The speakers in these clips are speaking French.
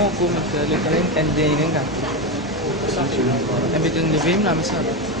vraiment cool met le talent en dingen kan. En met een levim naar mezelf.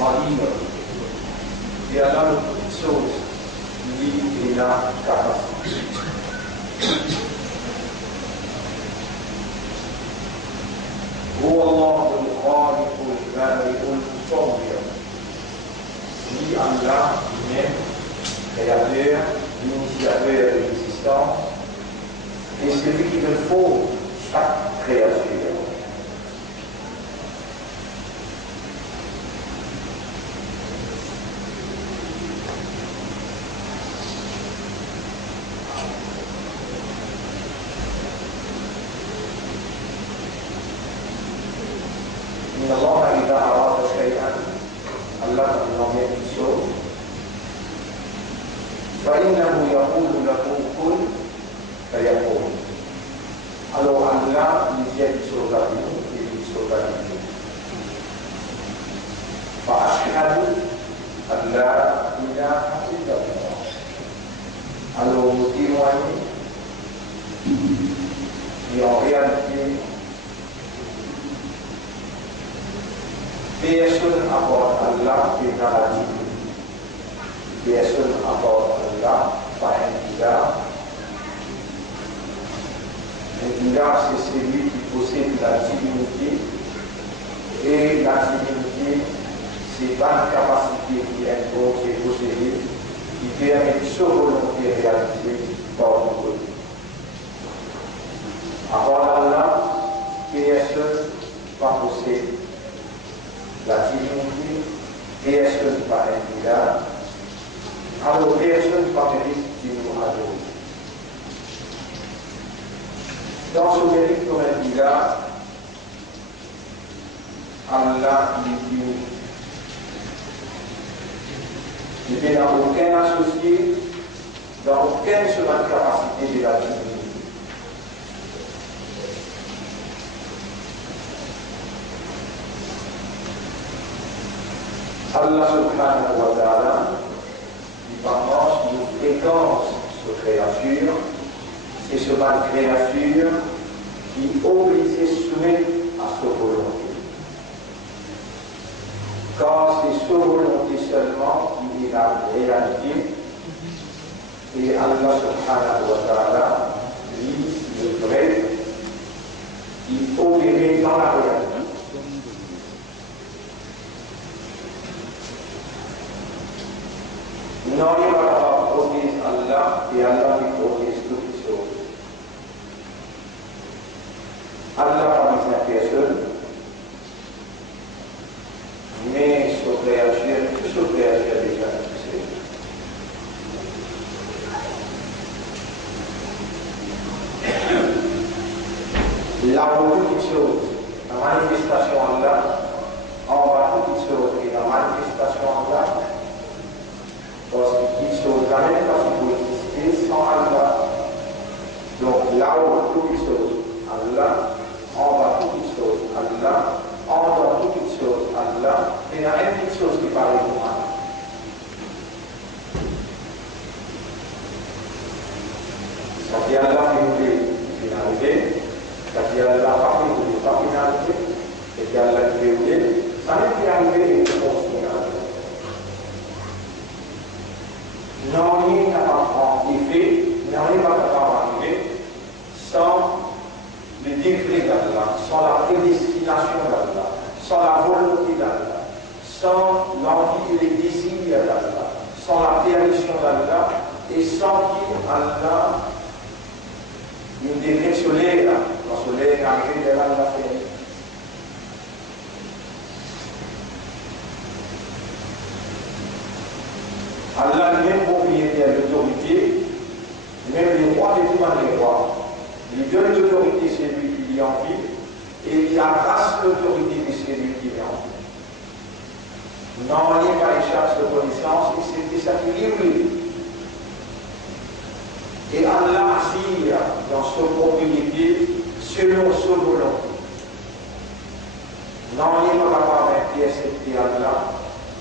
en libre. Et Allah de toutes choses, lui, il a capacité. هو الله الخالق البارئ المصور. Lui, Allah, lui-même, créateur, l'initiateur de l'existence, et celui qui me faut chaque créature. إن الله إذا أراد شيئا Allah nous emmène une chose فإنه يقول له كن فيكون. Alors Allah il dit une chose à nous et une chose à nous. فأشهد أن لا إله إلا الله. Alors nous témoignons et en réalité personne à part Allah qui est dans la divinité. Personne à part Allah, pas un Ilah. Un Ilah, c'est celui qui possède la divinité. Et la divinité, c'est pas une capacité qui impose et posséder, qui permet de sa volonté réalisée par nous côté. À part Allah, personne ne possède la divinité, personne par un Ilah, alors personne par mérite qui nous adore. Dans ce mérite comme un Ilah, Allah il dit, il n'a aucun associé, dans aucune seule capacité de la divinité. Allah subhanahu wa ta'ala, il pense une fréquence sur créature, c'est ce mal créature qui oblige à soumettre à sa volonté. Car c'est sa volonté seulement qui est la réalité, et Allah subhanahu wa ta'ala, lui, le vrai, il obéit dans la réalité. Non, il va pas protéger Allah et Allah lui protège toutes choses. Allah n'a pas besoin de personne, mais son créature, tout son créature est déjà fixé. La toute chose, la manifestation Allah, en bas toute chose et la manifestation Allah. Parce qu'il chose la même façon pour exister sans Allah. Donc là où toutes les choses, Allah, en bas toutes les choses, Allah, en bas toutes les choses, Allah, et il y a une petite chose qui paraît pour moi. Quand il y a Allah qui nous finalité, quand il y a Allah qui nous dit pas finalité, et qu'il y a Allah qui nous dit, ça n'est plus arrivé et que nous finalité. Non, il n'a pas effet, non, il n'est pas capable d'arriver sans le décret d'Allah, sans la prédestination d'Allah, sans la volonté d'Allah, sans l'envie et les désirs d'Allah, sans la permission d'Allah et sans qu'Allah il décrète sur l'air, parce que l'air est arrivé de l'Allah fait. Allah lui-même propriétaire de l'autorité, même les rois de tout les rois. Il donne l'autorité c'est lui qui lui en vie, et il arrache l'autorité de celui qui lui en vie. Non, il n'y a pas échappe de connaissance, et c'est ça qui est. Et Allah agit dans sa propriété selon sa volonté. Non, il n'y a pas capable d'accepter Allah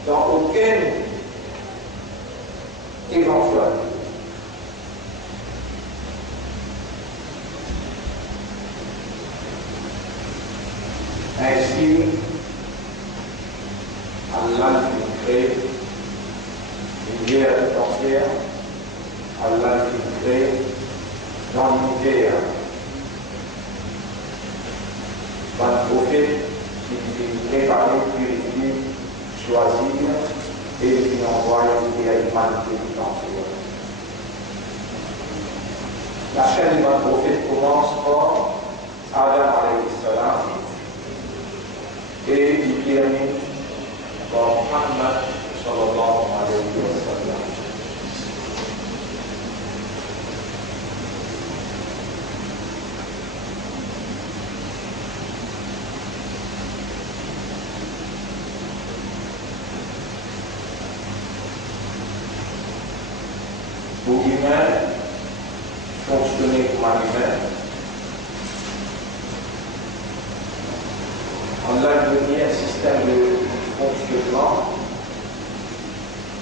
dans aucune éventualité. Ainsi, Allah infiltrer dans l'univers. Un prophète qui dit préparer, purifier, choisir et qui envoie à l'humanité du temps. La chaîne du prophète commence par Adam alayhi salam et il termine par Muhammad sallallahu alayhi wa sallam. Pour humain, fonctionner comme un humain, on a donné un système de fonctionnement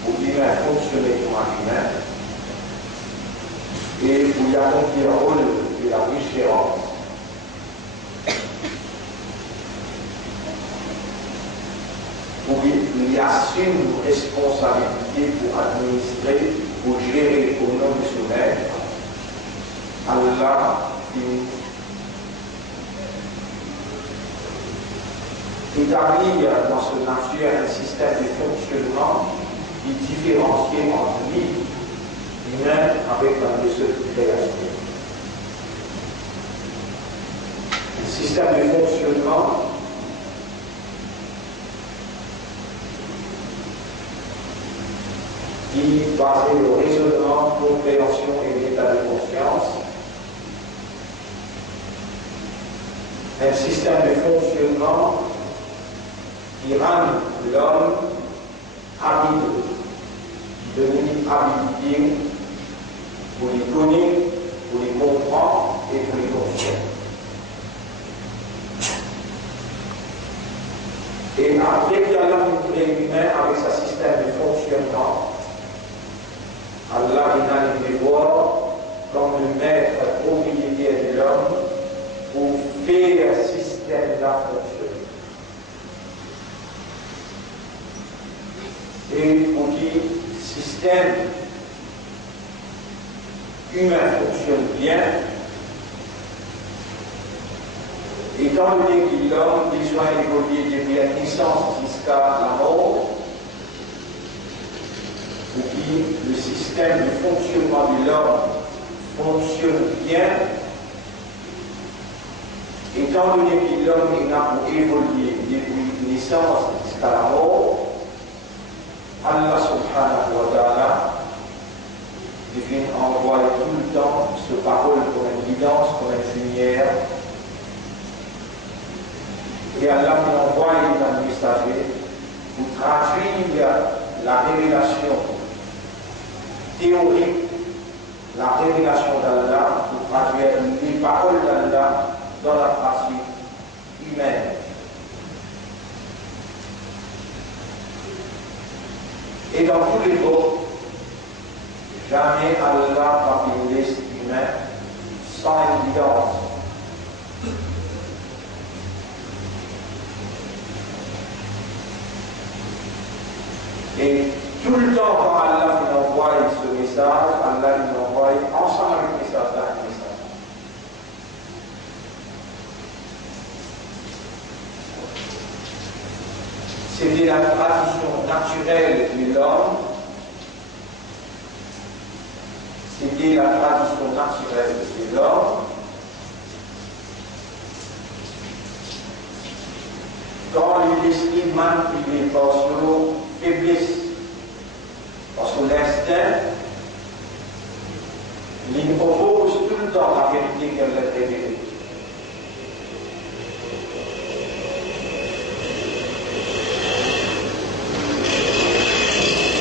pour humain fonctionner comme un humain et où il y a donc le rôle de la vigilance. Où il assume une responsabilité pour administrer, pour gérer au nom de son maître, Allah établit dans ce nature un système de fonctionnement qui différencie entre lui humain avec un de ceux de création. Le système de fonctionnement qui basé sur le raisonnement, compréhension et l'état de conscience. Un système de fonctionnement qui rend l'homme habile, qui devient habilité pour les connaître, pour les comprendre et pour les construire. Et après qu'il y a l'homme humain avec sa système de fonctionnement, Allah il a voir comme le maître propriétaire de l'homme pour faire un système là fonctionner. Et pour que le système humain fonctionne bien, étant donné que l'homme a besoin d'évoluer depuis la naissance jusqu'à la mort, pour que le système de fonctionnement de l'homme fonctionne bien, étant donné que l'homme est là pour évoluer depuis la naissance jusqu'à la mort, Allah subhanahu wa ta'ala devient envoyer tout le temps ce parole comme une guidance, comme une lumière. Et Allah nous envoie un messager pour traduire la révélation théorique, la révélation d'Allah, pour traduire les paroles d'Allah dans la pratique humaine. Et dans tous les cas, jamais Allah ne laisse l'humain sans une guidance. Et tout le temps, quand Allah nous envoie ce message, Allah nous envoie ensemble avec le message d'un message. C'était la tradition naturelle de l'homme. C'était la tradition naturelle de l'homme. Quand l'esprit manipulé par son faiblesse, par son instinct, il oppose tout le temps la vérité qu'elle a révélée.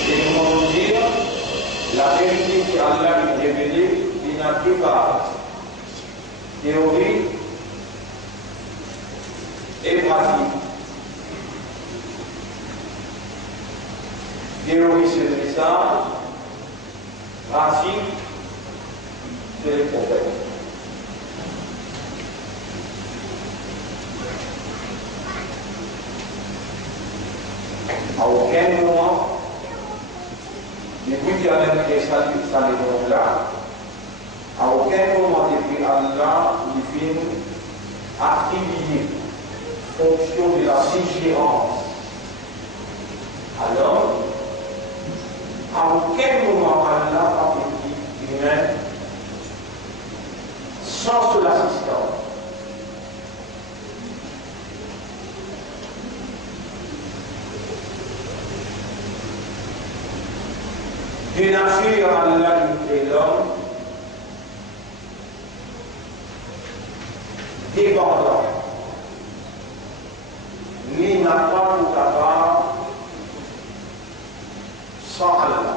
Et comment dire, la vérité qu'Allah a révélée, il n'a plus pas théorie et pratique. Théorie, c'est le message, pratique, c'est les prophètes. À aucun moment, depuis qu'il y a même créé ça les mondes là, aucun moment depuis Allah, il finit attribuer fonction de la vigilance à l'homme. À aucun moment Allah a été humain sans son assistance. De nature, Allah crée l'homme dépendant, ni n'a pas tout à part sans Allah.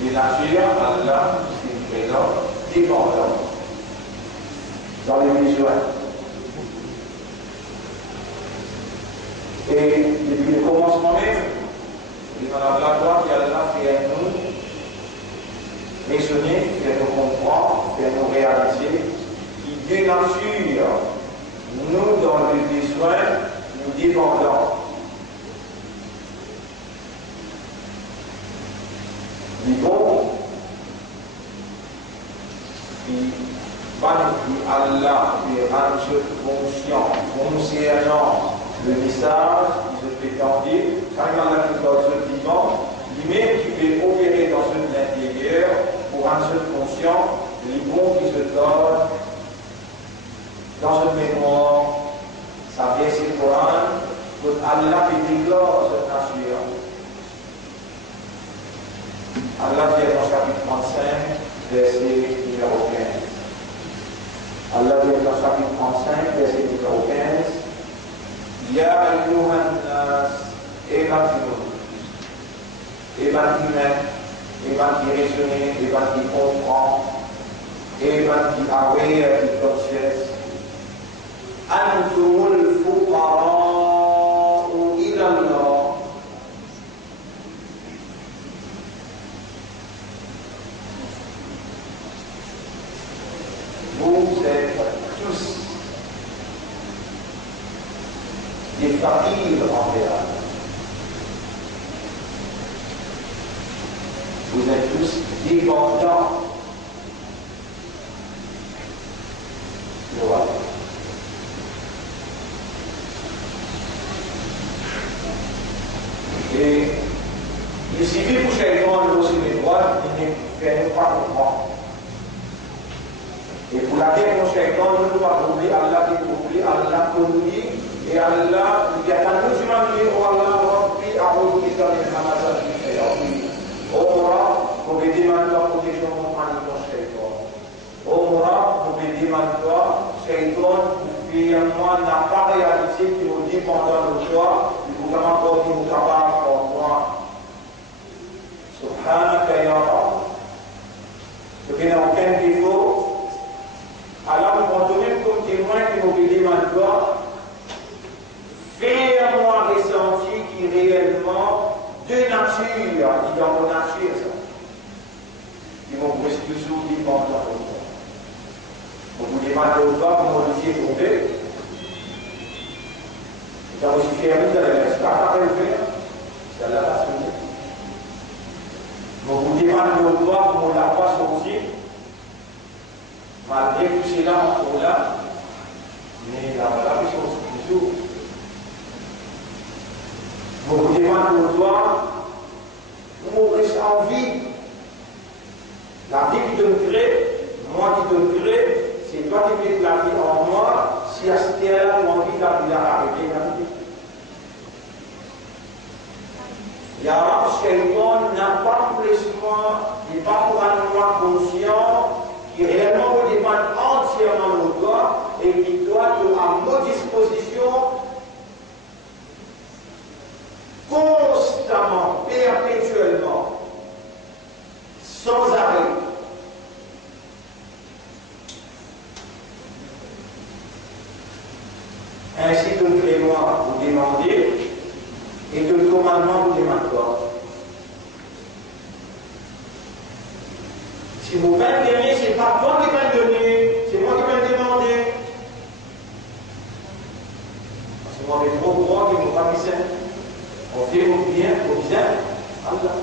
De nature, Allah crée l'homme dépendant dans les besoins. Et depuis le commencement même, il y a la gloire qu'Allah fait à nous raisonner, fait nous comprendre, fait nous réaliser, qui de nature, nous dans le besoin, nous dépendons. Du bon, qui Allah, qui rend conscient, concernant le message qui se fait tenter, quand il y en a qui dans ce vivant, lui-même qui fait opérer dans ce l'intérieur pour rendre conscient les bons qui se donnent dans ce mémoire, sa verset Coran, que Allah fait déclare cette nature. Allah dit dans chapitre 35, verset numéro 15. Allah dit dans chapitre 35, verset numéro 15. Ya ayyuhan nas, évanouis, humain, qui raisonne, qui comprend, qui aware, qui conscience. Antumul fuqara'u ila Allah. Vous êtes tous des faqirs envers Allah. Vous êtes tous dépendants de Allah. Et il suffit pour chacun de aussi les droits, il ne fait pas comprendre. Et pour laquelle mon chacun ne peut pas trouver Allah qui trouve, Allah conduit. Et Allah, il y a tant de gens qui disent, oh Allah, Rabbi, A'udhu bika min hamazati shayatin. Oh Mora, pour aider maintenant pour les gens qui ont mon shaitan. Oh Mora, pour aider maintenant, shaitan, finalement, n'a pas réalisé qu'il vous dit pendant le choix, il vous a encore dit, vous capable pour moi. Subhanaka ya Rab. Donc il n'y a aucun défaut. Alors, nous comptons même comme témoin qui vous dit maintenant, fais-moi ressentir qui réellement de nature, il y a mon nature ça. Ils vont rester toujours dépendants de toi. Vous vous demandez au bas comment vous êtes tombé. Quand vous êtes fermé, vous allez rester pas ouvert. C'est la façon. Vous vous demandez au bas comment la voix sortir. Malgré tout cela, encore là, mais la voilà, ils sont toujours. Vous vous demandez au doigt, vous restez en vie. La vie qui te crée, moi qui te crée, c'est toi qui mets la vie en moi. Si à ce terre-là, tu as envie de la arrêter, la vie. Yara, Shaitan n'a pas complètement, n'est pas couramment conscient, qui réellement vous dépend entièrement de toi et qui doit être à notre disposition constamment, perpétuellement, sans arrêt. Ainsi que le prénom vous demandez et que le commandement vous demande quoi. Si vous m'aimez, ce n'est pas toi qui m'as donné, c'est moi qui m'ai demandé. Parce que moi, j'ai trop droit qui m'ont pas mis ça. On fait au bien, Allah.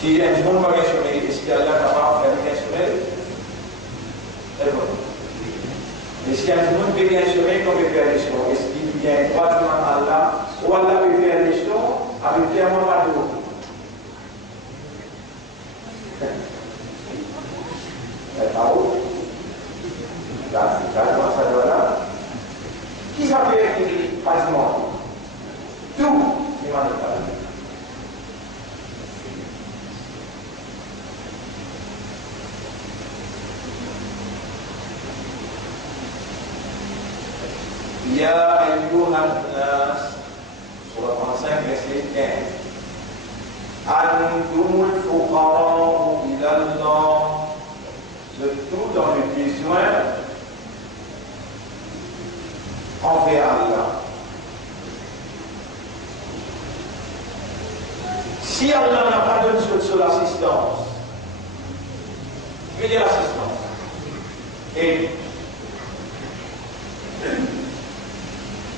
Si un monde va sommeil, est-ce qu'il y a là capable de faire un sommeil? C'est bon. Mais si un monde peut bien sommeil, comme il fait les choses, est-ce qu'il y a un droit de Allah, ou Allah peut faire les choses avec clairement pas de l'eau? C'est pas où? Là, ça doit là. Qui s'appelle quasiment tout l'humanité? Ya ayyuhan nas, surah 35 verset 15. Antumul fuqara'u ila Allah. De tout dans le besoin envers Allah. Si Allah n'a pas donné sur l'assistance, il y a l'assistance. Et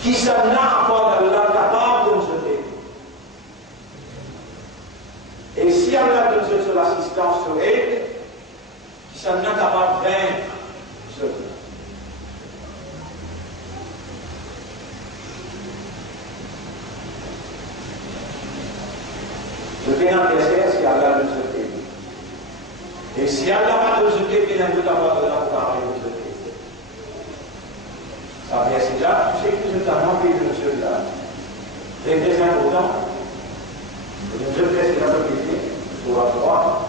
qui s'en a pas d'Allah capable de nous aider. Et si Allah donne sur l'assistance sur elle, qui s'en a capable de vaincre ce Dieu. Je vais en laisser si Allah donne sur elle. Et si Allah n'a pas donné sur elle, il n'a pas de la pour arriver sur elle. Ça vient c'est là, tu sais que nous avons payé de monsieur là. C'est très important. Je fais ce qu'il a fait sur la 3.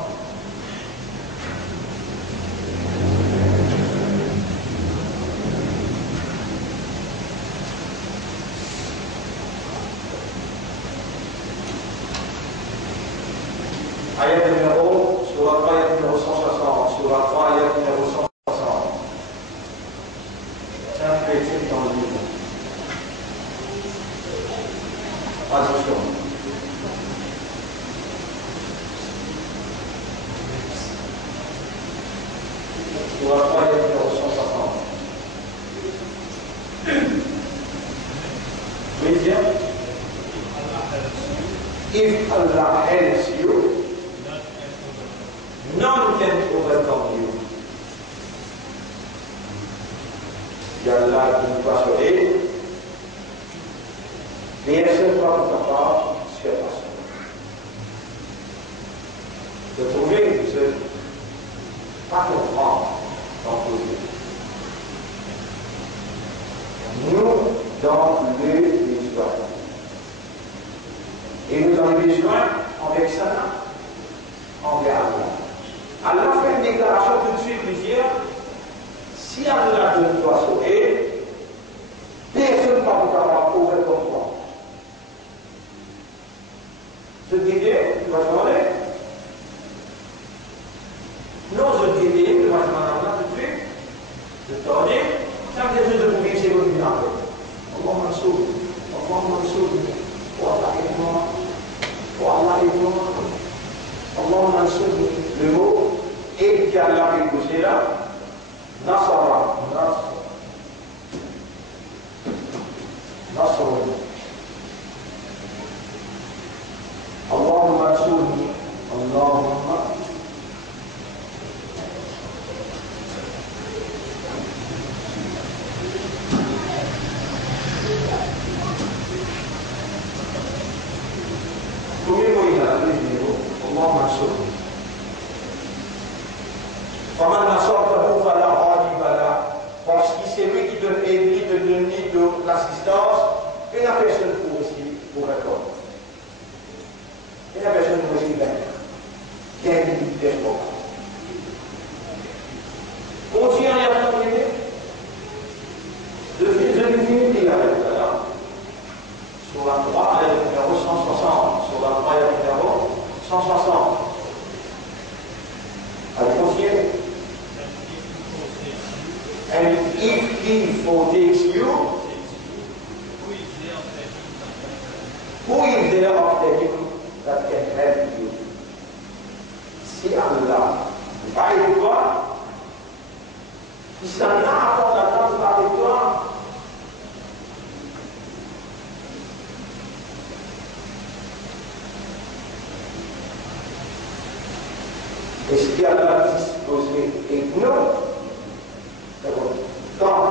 Ayat numéro, sur la 3, ayat numéro 160. Sur la 3, ayat numéro 160. C'est un chrétien dans le livre. Attention. Sur la 3, ayat numéro 160. Oui, bien. If Allah helps you, none can overcome you. Si Allah ne va sauver, personne ne va capable de faire ça. De trouver ce pas comprendre dans tout nous, dans les besoins. Et nous avons besoin avec ça, envers Allah. Allah fait une déclaration tout de suite, il dit, si Allah ne doit sauver, personne ne va pouvoir ouvrir comme toi. Je dis, tu vas demander? Non, je dis, tu vas demander là tout de suite. Je te dis, ça me dit de vous dire, c'est votre vie. Allah m'a sauvé. Allah m'a sauvé. Allah est moi. Allah est moi. Allah m'a sauvé. Le mot, et qui a la réponse là, Nasara. Nasara. Allahumma surni. Allahumma. Come voi da Allahumma surni. Faman nasartahu fala ghaliba la. Parce que c'est lui qui donne aide, qui donne de l'assistance, et la personne pour aussi pour répondre. Et la personne pour aussi vaincre. Qui a une d'effort. Continue à y avoir une idée. Je finis il y a là. Sur la 3, il y a le numéro 160. Sur la 3, il y a le numéro 160. Allez, continue. And if he forsakes you, who is there after him that can help you? Si Allah va avec toi, il s'en a à prendre la tente avec toi. Et ce qui a disposé et nous, quand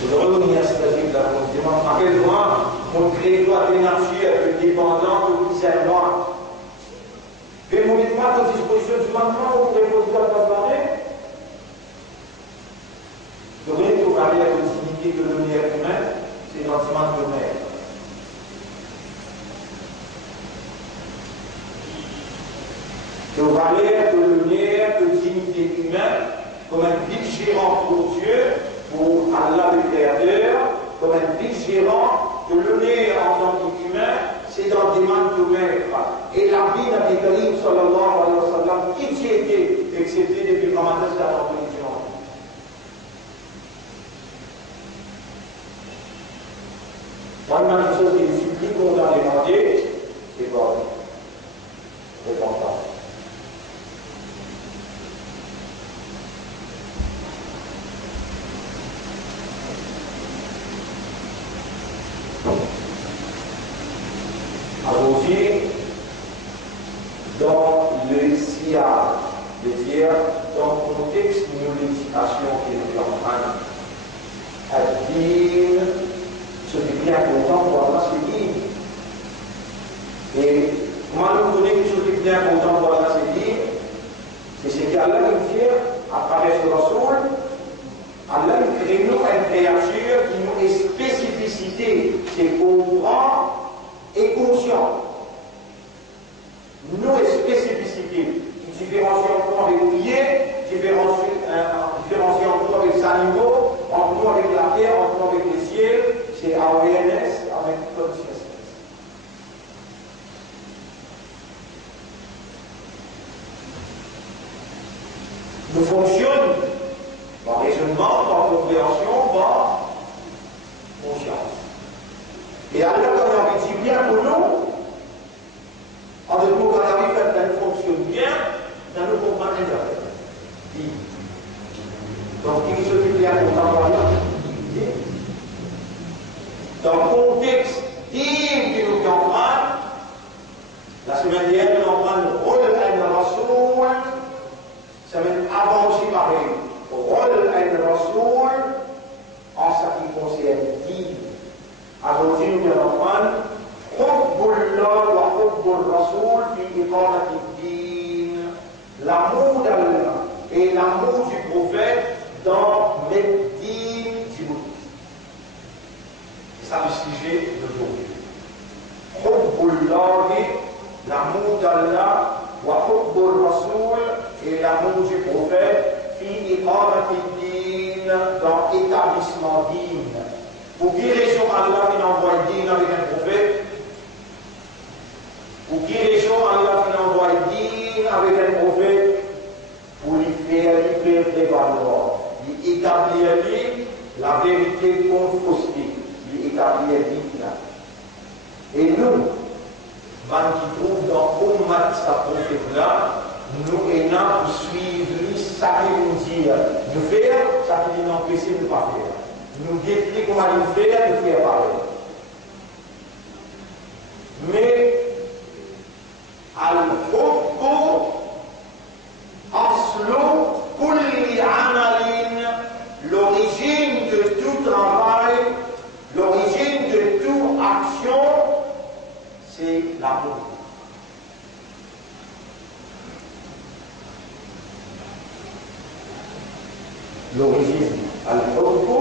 vous aurez revenir à cette avis de la demande à quel point mon créateur d'énergie est dépendant de moi. Mais vous dites-moi à disposition du mandement, vous pouvez poser la parler. Le rien que vous parlez à la dignité de l'univers humain, c'est dans le demande de mère. Que vous parlez de l'univers de dignité humaine comme un vice-gérant pour Dieu, pour Allah le Créateur, comme un vice-gérant de l'univers en tant qu'humain, c'est dans le demande de mère. Et la vie d'Abi Karim, sallallahu alayhi wa sallam, qui y était excepté depuis le matin de la religion. Moi, il y a une chose qui me supplie qu'on a demandé, c'est bon. C'est content. Alors aussi, dans le sillage, c'est-à-dire dans le contexte de l'éducation qui est en train à dire ce qui est bien important pour Allah, c'est dire. Et comment nous connaissons ce qui est bien important pour Allah, c'est dire, c'est ce qu'Allah nous fait à travers ce Rasoul. Allah nous crée nous une créature qui nous est spécificité, c'est comprend et conscient. Nous est spécificité qui différencie entre nous avec les pieds, différencie entre nous avec les animaux, entre nous avec la terre, entre nous avec les cieux, c'est awareness avec consciousness. Nous fonctionnons par raisonnement, par compréhension, par conscience. Et Allah, quand on avait dit bien pour nous, en d'autres mots, quand on avait fait qu'elle fonctionne bien, dans nous comprendre l'intérêt. Donc, qui s'occupe bien contemporain? Dans le contexte digne qui nous comprend, la semaine dernière, nous avons le rôle de Rasoul, semaine avant aussi pareil, le rôle de Rasoul en ce qui concerne digne. Aujourd'hui, nous allons prendre حب الله وحب الرسول في إقامة الدين. L'amour d'Allah et l'amour du prophète dans le dînes du bouddhisme. C'est ça le sujet d'aujourd'hui. حب الله, l'amour d'Allah, وحب الرسول et l'amour du prophète في إقامة الدين, dans l'établissement digne. Pour qui raison Allah qui envoie digne avec un prophète? Pour qui raison Allah qui envoie digne avec un prophète? Pour lui faire prévaloir, lui établir la vérité contre fausseté, lui établir digne. Et nous, qui trouvent dans Ummat sa prophète-là, nous et nous pour suivre ça qui nous dit de faire, ça qui nous empêche de ne pas faire. Nous décrivons comment nous faire, nous faire pareil. Mais, al-hubbu aslu kulli amalin, l'origine de tout travail, l'origine de toute action, c'est l'amour. L'origine, al-hubbu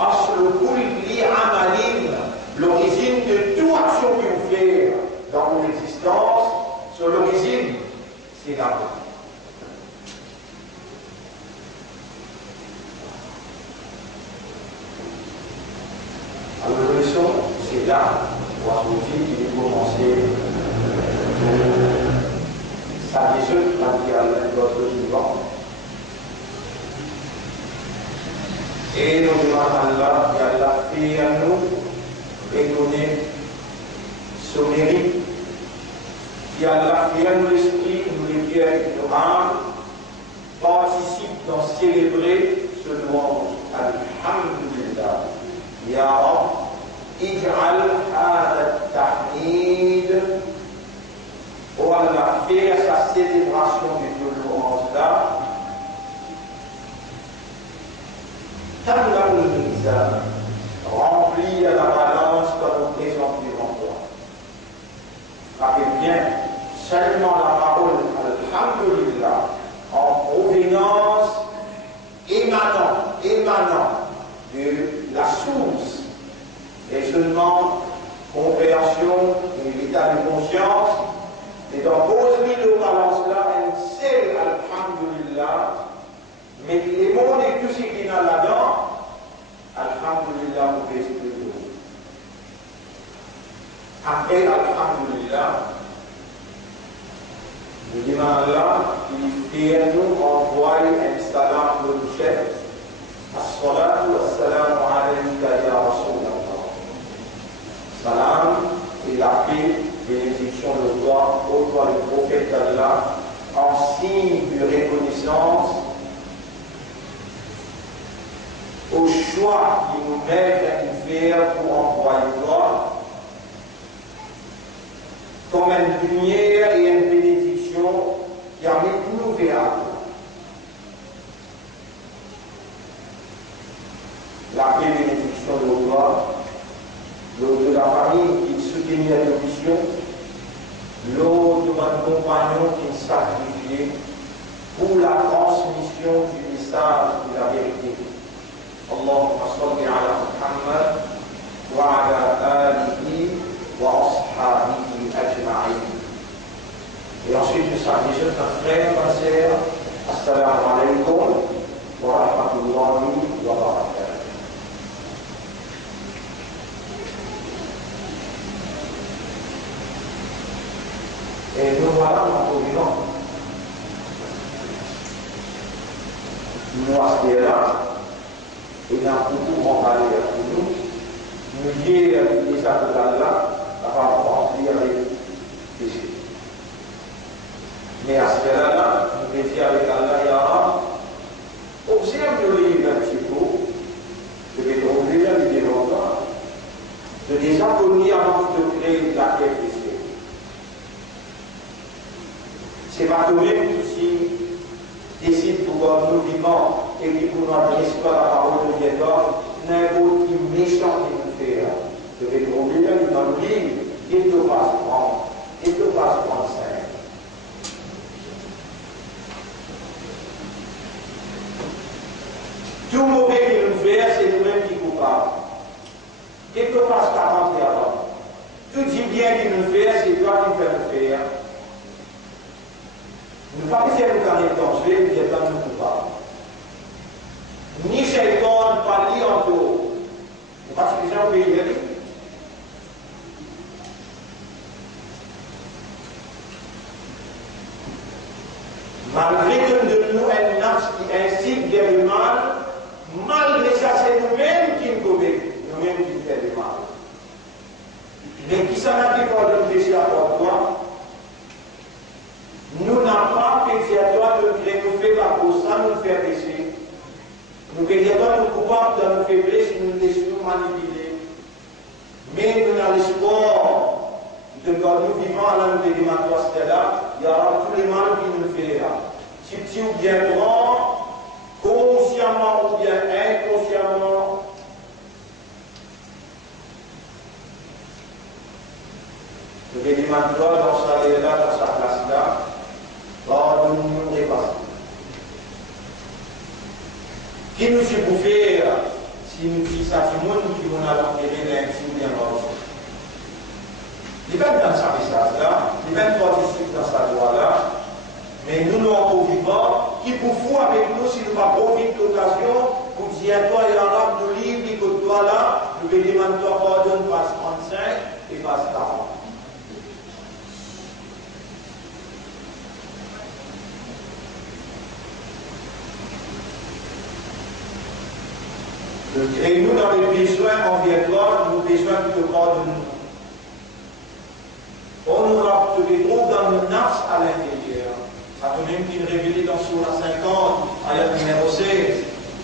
aslu kulli amalin, l'origine de toute action que vous faites dans mon existence, sur l'origine, c'est l'amour. Alors, la leçon, c'est là, pour aujourd'hui, qui est commencé sa leçon, c'est-à-dire l'autre suivant. Et nous demandons à Allah, et Allah fait à nous, et donner son mérite. Et Allah fait à nous l'esprit, nous les pierres et nos âmes, participe d'en célébrer se louange. Alhamdulillah. Ya Rab, ij'al hada tahmid. Oh Allah, faire sa célébration de louange-là. Tamla al-mizan, remplir la balance comme nous présente devant toi. Rappelez bien, seulement la parole Alhamdulillah en provenance émanant de la source et seulement compréhension et l'état de conscience et dans poser de balance là un seul Alhamdulillah, mais les mots et tout ce qu'il y a là-dedans, Alhamdulillah, vous pouvez expliquer. Après Alhamdulillah, nous disons à Allah qu'il fait nous envoyer un salam de nos chefs. As-salatu was-salamu alayka ya Rasulallah. Salam et la paix, bénédiction de toi, ô toi le prophète d'Allah, en signe de reconnaissance au choix qui nous met à nous faire pour envoyer toi comme une lumière et une bénédiction qui a mis tout nous vers la paix bénédiction de toi, de la famille qui soutenait la mission, l'eau de mon compagnon qui sacrifiait pour la transmission du message de la vérité. Allahumma salli ala Muhammad wa ala alihi wa ashabihi ajma'in. Et ensuite, je salue notre frère, ma sœur, assalamu alaikum wa rahmatullahi wa barakatuh. Et nous voilà maintenant vivants. Nous sommes là, et nous avons beaucoup parlé pour nous. Nous lier les actes d'Allah, afin de remplir les péchés. Mais à ce là, nous devons dire avec Allah, Ya Rab, observe le livre un petit peu, je vais trouver la vidéo de déjà connu avant de créer la quête péché. C'est pas toi-même qui décide pour nous vivants et qui pour n'adresse pas la parole de Dieu, n'importe qui méchant qui nous fait. Je vais trouver là dans le livre, il te passe prendre, il te passe prendre ça. Tout mauvais qu'il nous fait, c'est nous-mêmes qui coupables. Il te passe 40 et avant. Tout dit bien qu'il nous fait, c'est toi qui fais nous faire. Nous ne pouvons pas faire nous gagner le danger, nous ne sommes pas coupables. Ni Shaitan, pas ni en tout. Nous pas suffisant au pays de lui. Malgré que nous donnons un nafs qui incite vers le mal, malgré ça, c'est nous-mêmes qui nous commettons, nous-mêmes qui faisons le mal. Mais qui s'en a dit pour le péché à toi? Nous n'avons pas péché à toi de nous faire la cause, ça nous fait pécher. Nous péchons pas nous coupables de nos faiblesses, nous nous laissons manipuler. Mais nous avons l'espoir de quand nous vivons à l'âme de l'immatoire là, il y aura tous les mal qui nous fait là. Subtil ou bien grand, consciemment ou bien inconsciemment. Le l'immatoire dans sa là, dans sa place là, va nous dépasser. Qui nous fait bouffer si nous disons ça, tout le monde qui vont avoir enterré l'infini bien mort. Il va dans sa message là, il va participer dans sa loi là, mais nous nous en vivants, qui pour fou avec nous si nous pas profiter de l'occasion pour dire toi et l'arabe nous livre, que toi là, nous vais demander toi pardon, passe 35 et passe 40. Et nous, dans les besoins environnementaux, nous avons besoin de te pardonner. On nous retrouve dans le nafs à l'intérieur. Ça nous même qu'il révélé dans Surah 50, ayat numéro 16.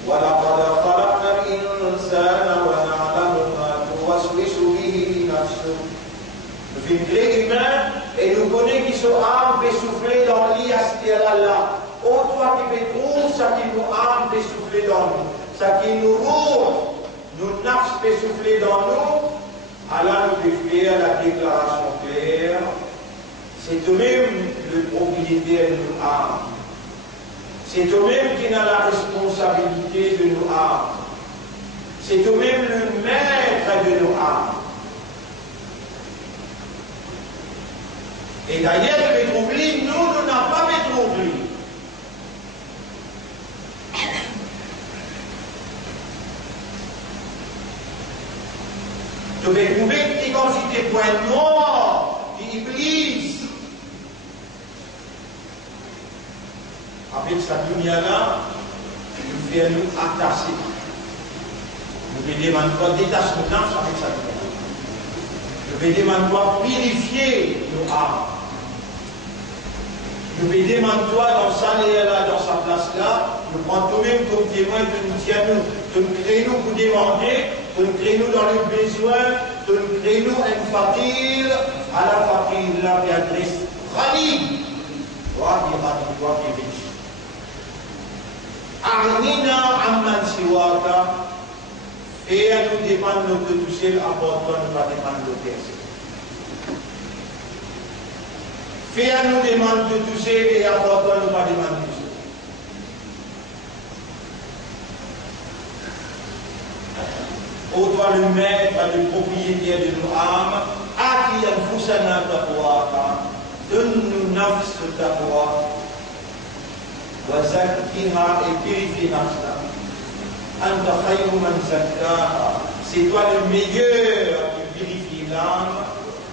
وَلَقَدْ خَلَقْنَا الْإِنسَانَ وَنَعْلَمُ مَا تُوَسْوِسُ بِهِ نَفْسُهُ. Nous faisons créer humain et nous connaissons qui sont âmes et souffler dans l'île à Allah. Oh, toi qui fais tout, ça qui nous âme et souffler dans nous, ça qui nous roule, nous nafs et souffler dans nous. Allah nous fait faire la déclaration claire. C'est toi-même le propriétaire de nos âmes. C'est toi-même qui a la responsabilité de nos âmes. C'est toi-même le maître de nos âmes. Et d'ailleurs, le Bétrouvli, nous n'avons pas Bétrouvli. Tu vas trouver que quand c'était point noir, d'Iblis, avec sa dunya-là, il fait nous attacher. Nous vais demander quoi détacher nos âmes avec sa dunya. Je vais demander quoi purifier nos âmes. Je vais demander toi dans sa là, dans sa place là, nous prends nous-mêmes comme témoin de nous dire nous, de nous créer nous pour demander, de nous créer nous dans le besoin, de nous créer nous un fatil, à la fatil là qui adresse Khalid, toi qui est riche. Arnina amman siwaka, et à nous dépendre de tout seul, apporte-toi, ne pas dépendre de personne. Fais à nous demander de toucher et apporte-toi nous pas demander de toucher. Ô toi le maître, le propriétaire de nos âmes, à qui anfusana taqwa, donne-nous nafs taqwa, wa zakkiha et purifie nafsa. Anta khayru man zakkaha, c'est toi le meilleur qui purifie l'âme.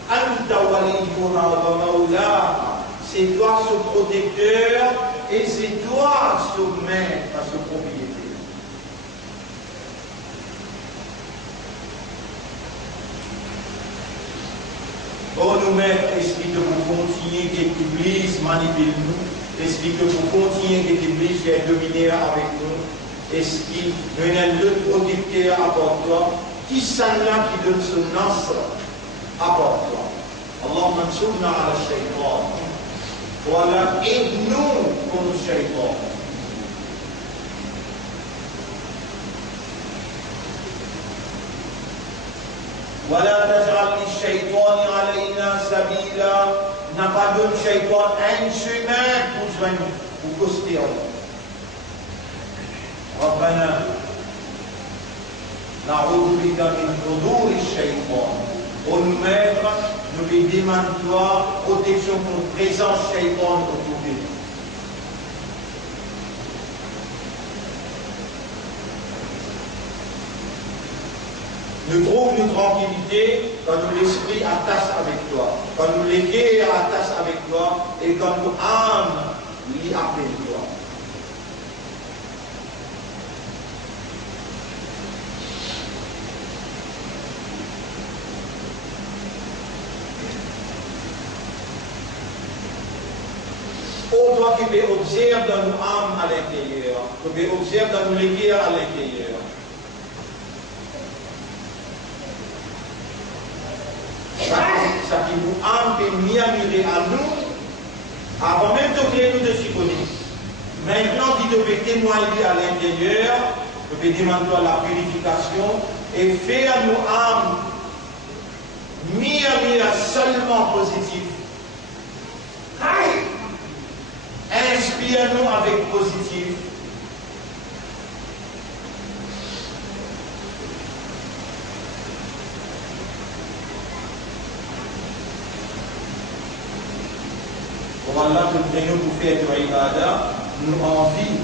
Anta waliyuha wa maulaha, c'est toi ce protecteur et c'est toi ce maître, ce propriétaire. Oh nous maîtres, explique que vous continuez que l'Église manipule nous, explique que vous continuez que l'Église est dominée avec nous, explique que nous avons le protecteur à toi, qui s'en-là qui donne ce nasr. Apporte-toi. Allahumma ansurna ala shaytan. Voilà, aide-nous contre le shaytan. Voilà, taj'al li-shaytan alayna sabila. N'a pas donné shaytan un chemin pour joindre, pour coster en nous. Rabbana, na'udhu bika min huduri shaytan. Ô nous maître, nous lui demandons toi protection contre présence shaytan autour de nous. Nous trouvons une tranquillité quand nous l'esprit attache avec toi, quand nous l'équerre attache avec toi et quand nous âme lui appelle toi. Oh, toi qui observes dans nos âmes à l'intérieur, qui observes dans nos légués à l'intérieur. Ça qui nous âme est mis à mirer à nous, avant même de créer nous de psychonis. Maintenant, qui devait témoigner à l'intérieur, je vais demander à la purification et faire à nos âmes mis à mirer seulement positif. Inspire-nous avec positif. Pour Allah, nous faire du ibadah, nous envie,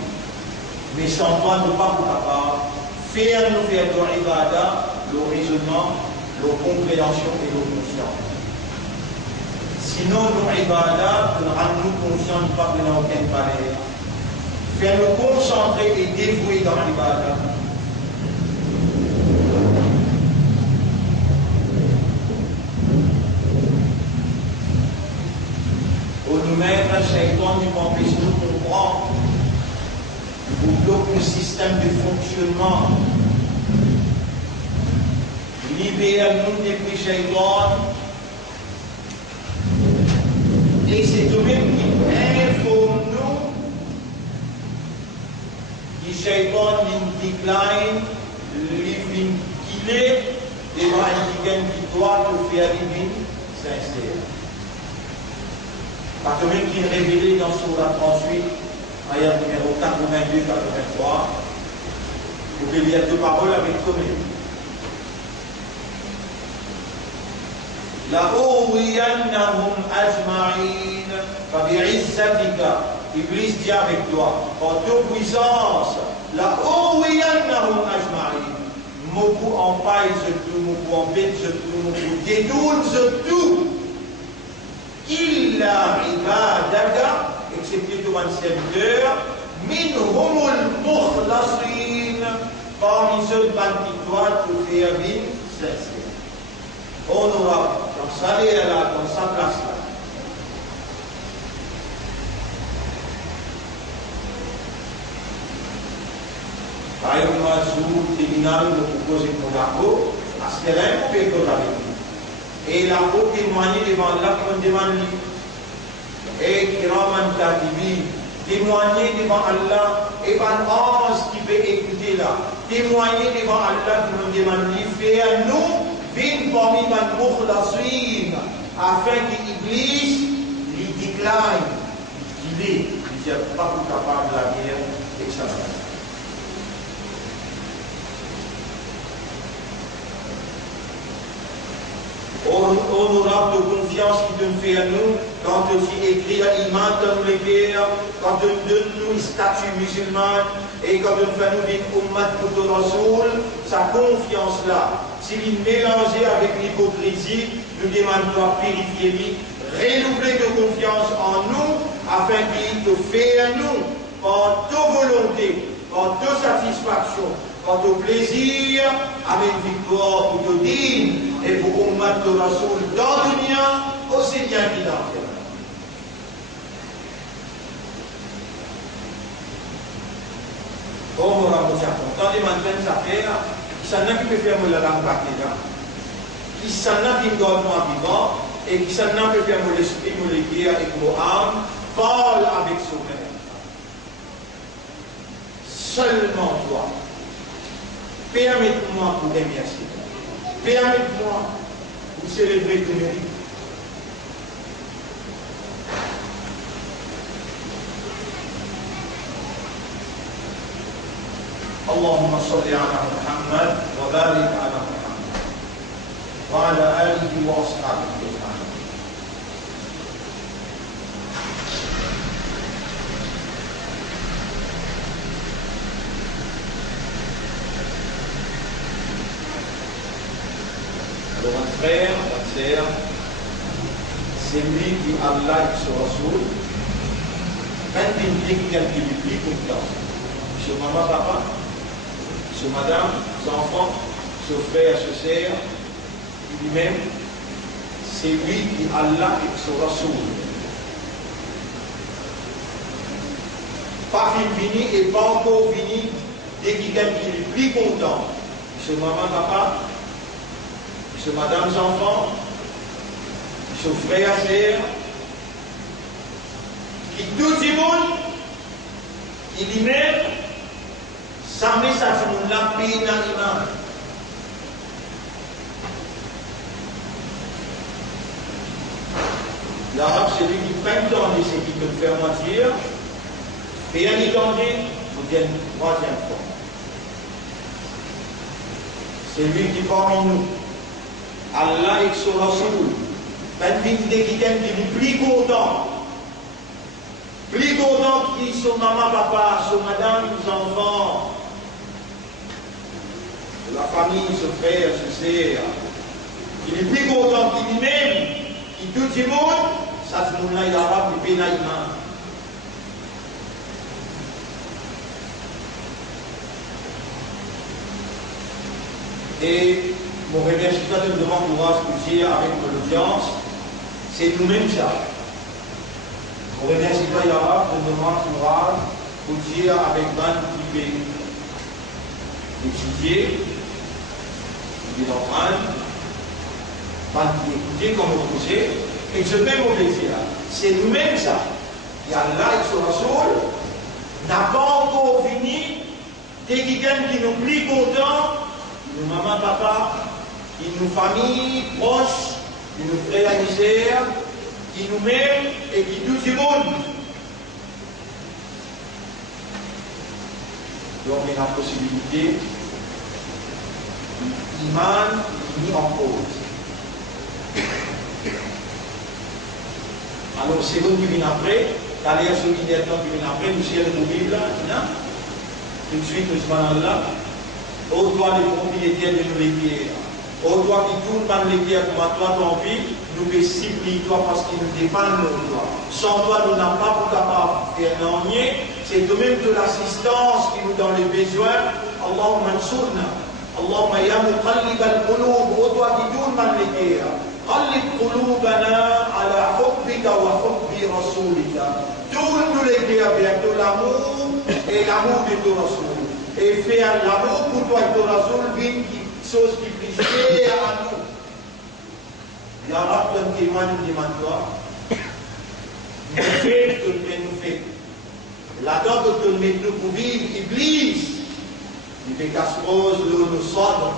mais sans toi, nous pas capables. Faire-nous faire du ibadah, le raisonnement, la compréhension et la conscience. Sinon, nos ibadah, nous rendons conscients pas que nous n'avons aucune barrière. Faire nous concentrer et dévouer dans l'ibadah. Pour nous mettre, Shaitan nous empêche de comprendre ou bloque le système de fonctionnement. Libère-nous des péchés et c'est lui qui informe nous du shaitan qui décline, living qu'il est, devant un qui doit te faire divine sincère. Par lui qui est révélé dans Surah 38, ayat numéro 82-83, vous pouvez lire deux paroles avec toi-même. لأغوينهم أجمعين فبعزتك Iblis dit avec toi, par toute puissance, لأغوينهم أجمعين Moku en paille je tout, moku en bête je tout, moku détourne je tout. Illa ibadaka, excepté ton serviteur, minhumul mukhlasin, parmi ceux qui doivent te faire vivre sincère. Honorable, dans sa là, dans sa place là. Par exemple, sous le tribunal, nous proposons pour l'argot, à ce terrain, on peut être avec nous. Et l'argot témoigne devant Allah qui me demande lui. Et Kiraman Katibi, témoigner devant Allah, et par ange qui peut écouter là, témoigner devant Allah qui me demande lui, faire nous. Vin parmi man mukhlasin, afin qu'Iblis lui décline, qu'il est, il n'est pas capable de la guerre, etc. Honorable de confiance qui te fait à nous, quand tu écris à l'imam dans les guerres, quand tu donnes nous statut musulman, et quand tu fais nous une ummat pour ton rasoul, sa confiance-là, s'il est mélangé avec l'hypocrisie, nous demandons à purifier, renouveler de confiance en nous, afin qu'il te fait à nous, par ta volonté, par ta satisfaction, par ton plaisir, avec victoire pour te dire, et pour qu'on mette le rasoul dans le mien, aussi bien qu'il en fait. Comme on a dit, quand on demande ça faire, qui s'en a qui peut faire la langue là, qui s'en a qui doit nous vivant, et qui s'en a qui peut faire l'esprit, le guerre et mon âme, parle avec son père. Seulement toi. Permette-moi pour remercier. Permette-moi pour célébrer ton mérite. اللهم صل على محمد وبارك على محمد وعلى آله وأصحابه أجمعين. Alors, mon frère, ma sœur, c'est lui qui Allah et son Rasoul, quand il dit qu'il est plus content, sur maman, papa, sur madame, ses enfants, ses frères, ses sœurs, lui-même, c'est lui qui Allah et son Rasoul. Pas fini et pas encore fini, dès qu'il est plus content, sur maman, papa, sur madame, ses enfants, sur frères, sœurs, qui tout le monde, il lui-même, ça met ça sur mon lapin dans l'imam. L'arabe, c'est lui qui prend le temps de ce qui peut le faire mentir. Et un étendu, vous dites une troisième fois. C'est lui qui parmi nous. Allah et son Rasoul. Quand il dit qu'il est plus content. Plus content qu'il son maman, papa, son madame, ses enfants. La famille, son frère, son sœur. Il est plus content qu'il lui-même, qui tout le monde, ça se monde là, il arabe, il pénaïma. Et mon remerciement de devant courage pour dire avec l'audience, c'est nous-mêmes ça. Mon remerciement arabe de devant courage pour dire avec Van qui est étudié, qui est normal, Van qui est écouté comme opposé, et ce même plaisir, c'est nous-mêmes ça. Et Allah et son Rasoul n'a pas encore fini, dès quelqu'un qui nous plie content, nous maman, papa, qui nous famille proche, qui nous fait la misère, qui nous met et qui tout le monde. Donc il y a la possibilité l'iman mis en cause. Alors c'est vous qui vient après, d'ailleurs celui qui vient après, nous sommes dans la Bible, tout de suite nous sommes là. Ô toi les propriétaires de nos légués, ô toi qui tourne par les guerres comme à toi ton vie, nous te supplions toi parce qu'il nous dépend de toi. Sans toi, nous n'avons pas pour capable de faire rien. C'est de même de l'assistance qui nous donne les besoins. Allahumma ansurna. Allahumma ya muqallib al-qulub, ô toi qui tourne par les guerres. Qallib qulubana ala hubbika wa hubbi rasulika. Tourne-nous les guerres vers de l'amour et l'amour de ton Rasoul. Et faire l'amour pour toi et ton Rasoul, une chose qui plaît à nous. Ya Rab, donne témoin, nous demande-toi. Nous fait que nous fait. La dent que nous met nous pour vivre, Iblis. Il fait casse-rose, l'eau nous sonne,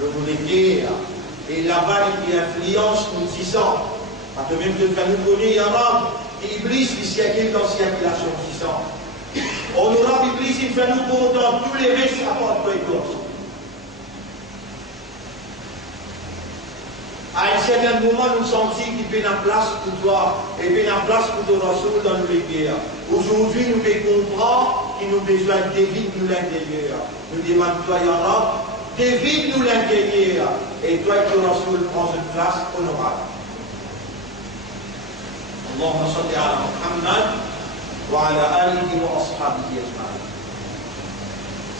l'eau nous l'éclaire. Et là-bas, il influence nous disant. Parce que même que nous connaissons, Ya Rab, Iblis, il siècle dans circulation disant. Honorable Iblis, il fait nous contents, tous les restes apportent toi et toi. À un certain moment, nous sentons qu'il y a une place pour toi et il y a une place pour ton Rasoul dans nos guerres. Aujourd'hui, nous comprenons qu'il nous a besoin d'éviter nous l'intérieur. Nous demandons, toi, Ya Rab, d'éviter nous l'intérieur. Et toi et ton Rasoul prends une place honorable. Allahumma salli ala Muhammad wa ala alihi wa ashabihi ajma'in.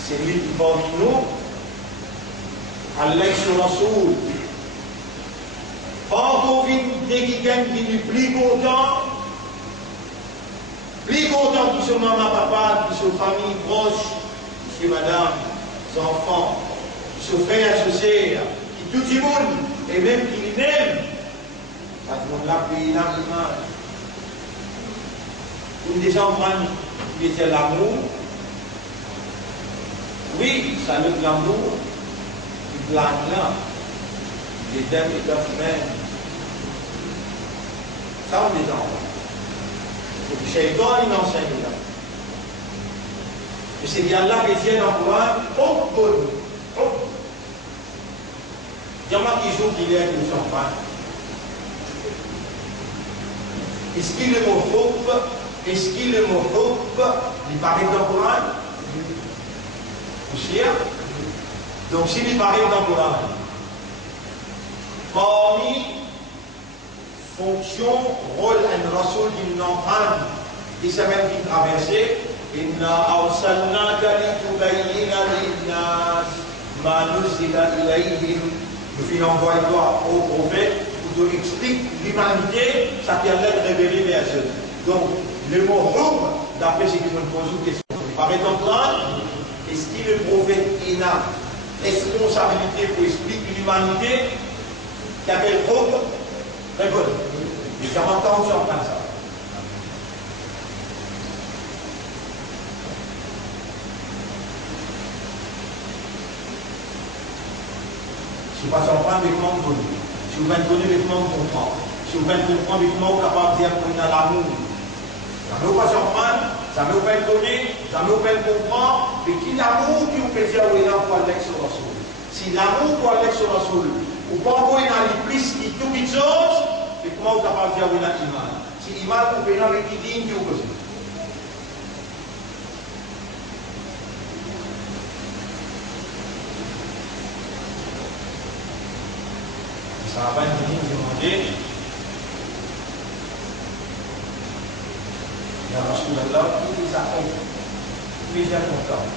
C'est lui qui parmi nous, Allah et son Rasoul. Encore une quelqu'un qui est plus content que son maman, papa, que son famille proche, que madame, ses enfants, que son frère, ses sœurs, qui tout le monde, et même qui lui-même, ça tout le monde l'a payé dans l'image. Une des enfants qui était l'amour, oui, ça le l'amour, il plane là. Les dames et les femmes, ça on les enfants. Le Shaitan, il enseigne là. Et c'est bien là que Dieu dans le Coran, oh, bon, oh. Dis-moi qui joue qu'il est les enfants. Est-ce qu'il est homophobe? Est-ce qu'il est homophobe? Il paraît dans le Coran? Vous savez? Donc s'il paraît dans le Coran, parmi fonction, rôle et rasoul qui nous emprunte, qui s'est même qui traversé, Inna awsalnaka litubayyina linnas ma nuzila ilayhim. Nous finissons envoyer toi au prophète pour te expliquer l'humanité, ça permet de révéler vers eux. Donc, le mot hum, d'après ce qui nous pose une question, il paraît en plan, est-ce que le prophète a responsabilité pour expliquer l'humanité qui appelle hum? Très bonne. Et j'ai entendu sur ça. Si vous ne passez pas avec comment vous donner, si vous venez donner avec comment vous comprendre, si vous venez comprendre avec comment vous êtes capable de dire qu'on a l'amour, ça ne veut pas surprendre, ça ne veut pas donner, ça ne veut pas comprendre, mais qui l'amour qui vous peut dire où il y a pour Alex sur la soul. Si l'amour pour Alex sur la soul, ou pas vous il y a plus qui tout les choses, et comment vous êtes capable de dire où il y a l'imam. Si l'imam vous peut avec qui dit, vous pouvez. Sahabat ini demander, Ya Rasulullah, ini sakit, bisa content.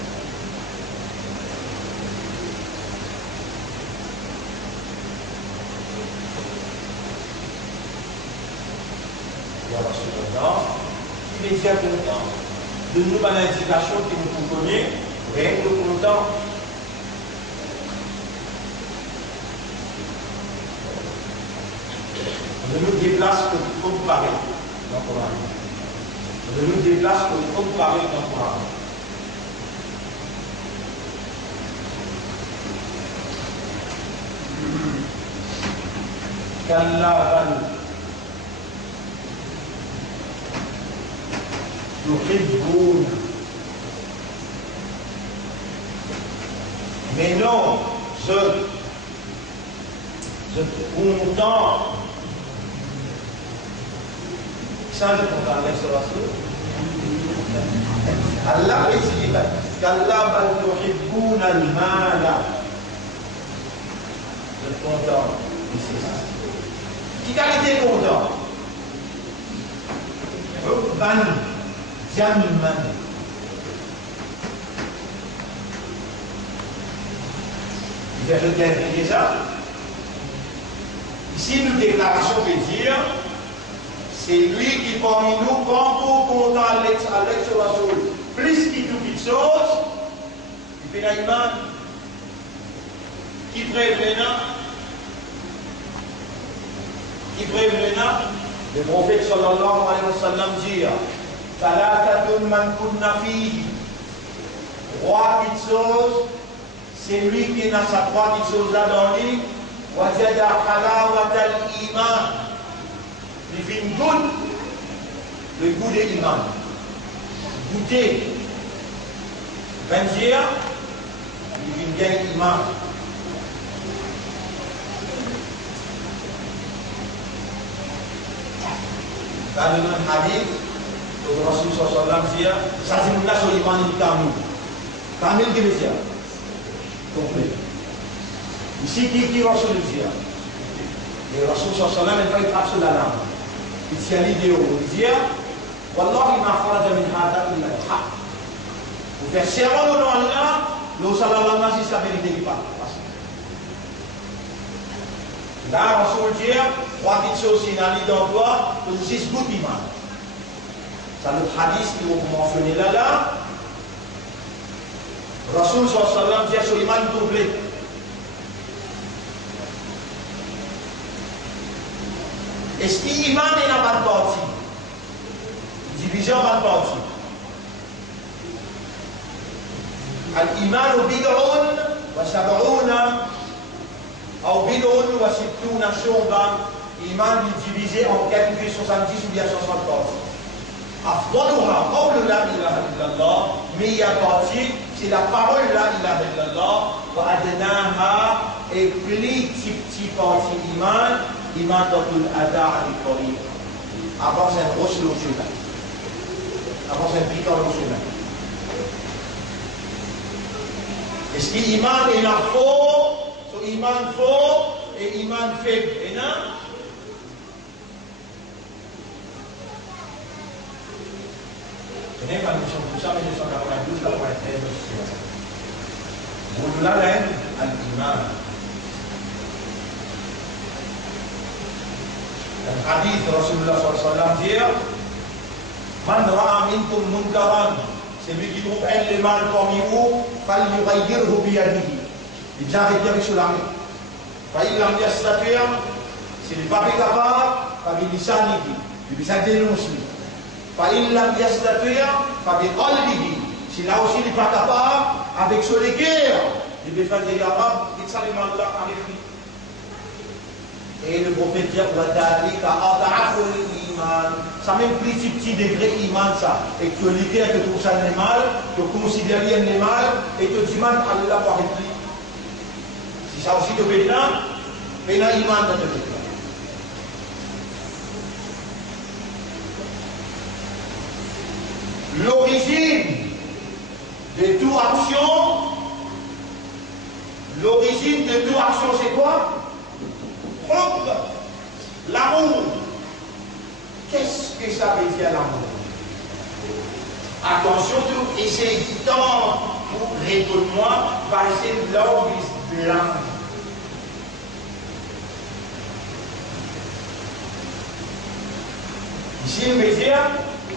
Ya Rasulullah, il est déjà content. donne-nous une indication qui nous connaît, rien que content. On nous déplace comme pareil dans le Coran. On nous déplace comme pareil dans le Coran. كلا بل تحبون mais non, je content. Ça, je content avec ce rasoul. Allah dit كلا بل تحبون المال. Je content. Qui qualité content? Ban Jamman. Je viens déjà. Ici, une déclaration peut dire c'est lui qui parmi nous, quand pour content à l'ex-rasoul, plus qu'il tout petite chose, il fait l'aïman, qui prévenant. Qui prévenant, le prophète sallallahu alayhi wa sallam dit Talatatun man kunna fihi. Trois petites choses, c'est lui qui a sa trois petites choses là dans lui. Wajada halawatal iman. Il vit une goutte, le goût de l'iman. Goûter. Dire, il vit bien l'iman. Dans le même hadith, le Rasul sallallahu alayhi wa sallam dit ça c'est une sur l'iman du Kamil. Kamil qui veut dire complet. Ici, qui Rasul dit le Rasul sallallahu alayhi wa sallam il fait frappe sur la langue. Il tient l'idée où il dit Wallahi ma kharaja min hada illa al-haq. Vous faites serment au nom d'Allah, le sallallahu alayhi wa sallam c'est la vérité qui parle. Là, Rasul dit trois petites choses c'est une année d'emploi, pour 6 gouttes d'iman. C'est le hadith qui vous mentionnez là. Rasul sallallahu alayhi wa sallam dit sur l'iman doublé. Est-ce que l'iman est dans la partie? Division en partie. Al-iman bid'un wa sab'una ou bid'un wa sittuna shu'ban. Iman divisé en 70 ou bien 60 parties. Afdaluha qawlu la ilaha illallah, meilleure partie, c'est la parole la ilaha illallah, wa adnaha, et plus petit partie iman, iman dotul ada al-qareeb. Avant c'est un gros sur le chemin. Avant c'est un piquant le chemin. Est-ce que iman est là faux, so iman faux et iman faible, et non? Ce n'est pas une mission pour ça, mais 1992, 93, vous l'avez à l'iman. Le hadith de Rasulullah sallallahu alayhi wa sallam dit Man ra'a minkum munkaran, c'est lui qui trouve un mal parmi vous, fal yughayyirhu biyadihi. Il vient arrêter avec cela. Fa'il lam yastati', s'il n'est pas capable, fa bi lisanihi, il bisa dénoncer. Fa'il lam yastati' fa bi qalbihi, si là aussi il n'est pas capable, avec son cœur, il peut faire des arabes, il s'allume Allah avec lui. Et le prophète dit ça même plus petit degré iman ça. Et que le cœur que tout ça est mal, que considère bien les mal, et que tu demandes à Allah par lui. Si ça aussi te fait là, mais là iman dans le cœur. L'origine de toute action, c'est quoi? L'amour. Qu'est-ce que ça veut dire l'amour? Attention, tout, et c'est temps pour répondre-moi, passer l'homme blanc. Ici, il veut dire,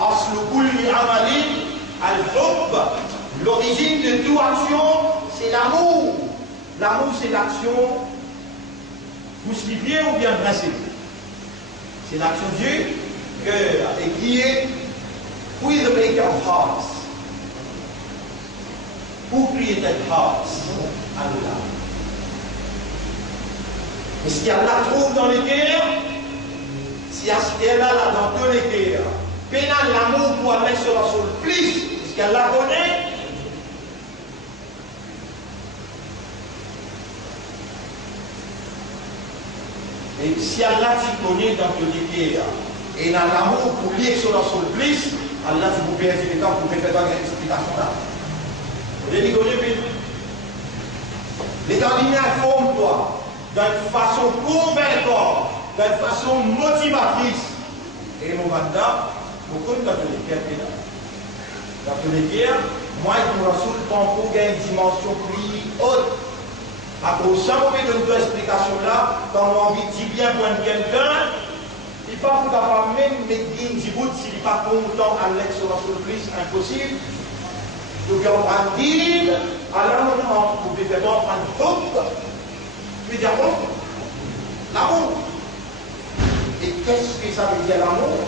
Aslu kulli amalin Al-Hub, l'origine de toute action, c'est l'amour. L'amour, c'est l'action pousse-lipier ou bien principe. C'est l'action du cœur et qui est who is the maker of hearts? Who created hearts? Allah. Et ce qu'Allah trouve dans les cœurs, si Allah là dans tous les cœurs, pénal l'amour pour Allah sur la soul, plus, ce qu'Allah connaît. Et si Allah t'y connaît dans tous les cœurs, et dans l'amour pour lui sur la soul, plus, Allah vous peut faire le temps pour faire une explication là. Vous avez dit les candidats forment-toi d'une façon convaincante, d'une façon motivatrice. Et mon mandat, beaucoup de catholiques, dans tous les cas, moi, je me rassure pour gagner une dimension plus haute. À cause de ça, on donne deux explications là, quand on a envie de dire bien pour quelqu'un, il ne peut pas même mettre une diboute s'il n'est pas content à l'ex-rassure plus impossible. Donc on va dire, alors on peut faire un hope, tu veux dire quoi? L'amour. Et qu'est-ce que ça veut dire l'amour?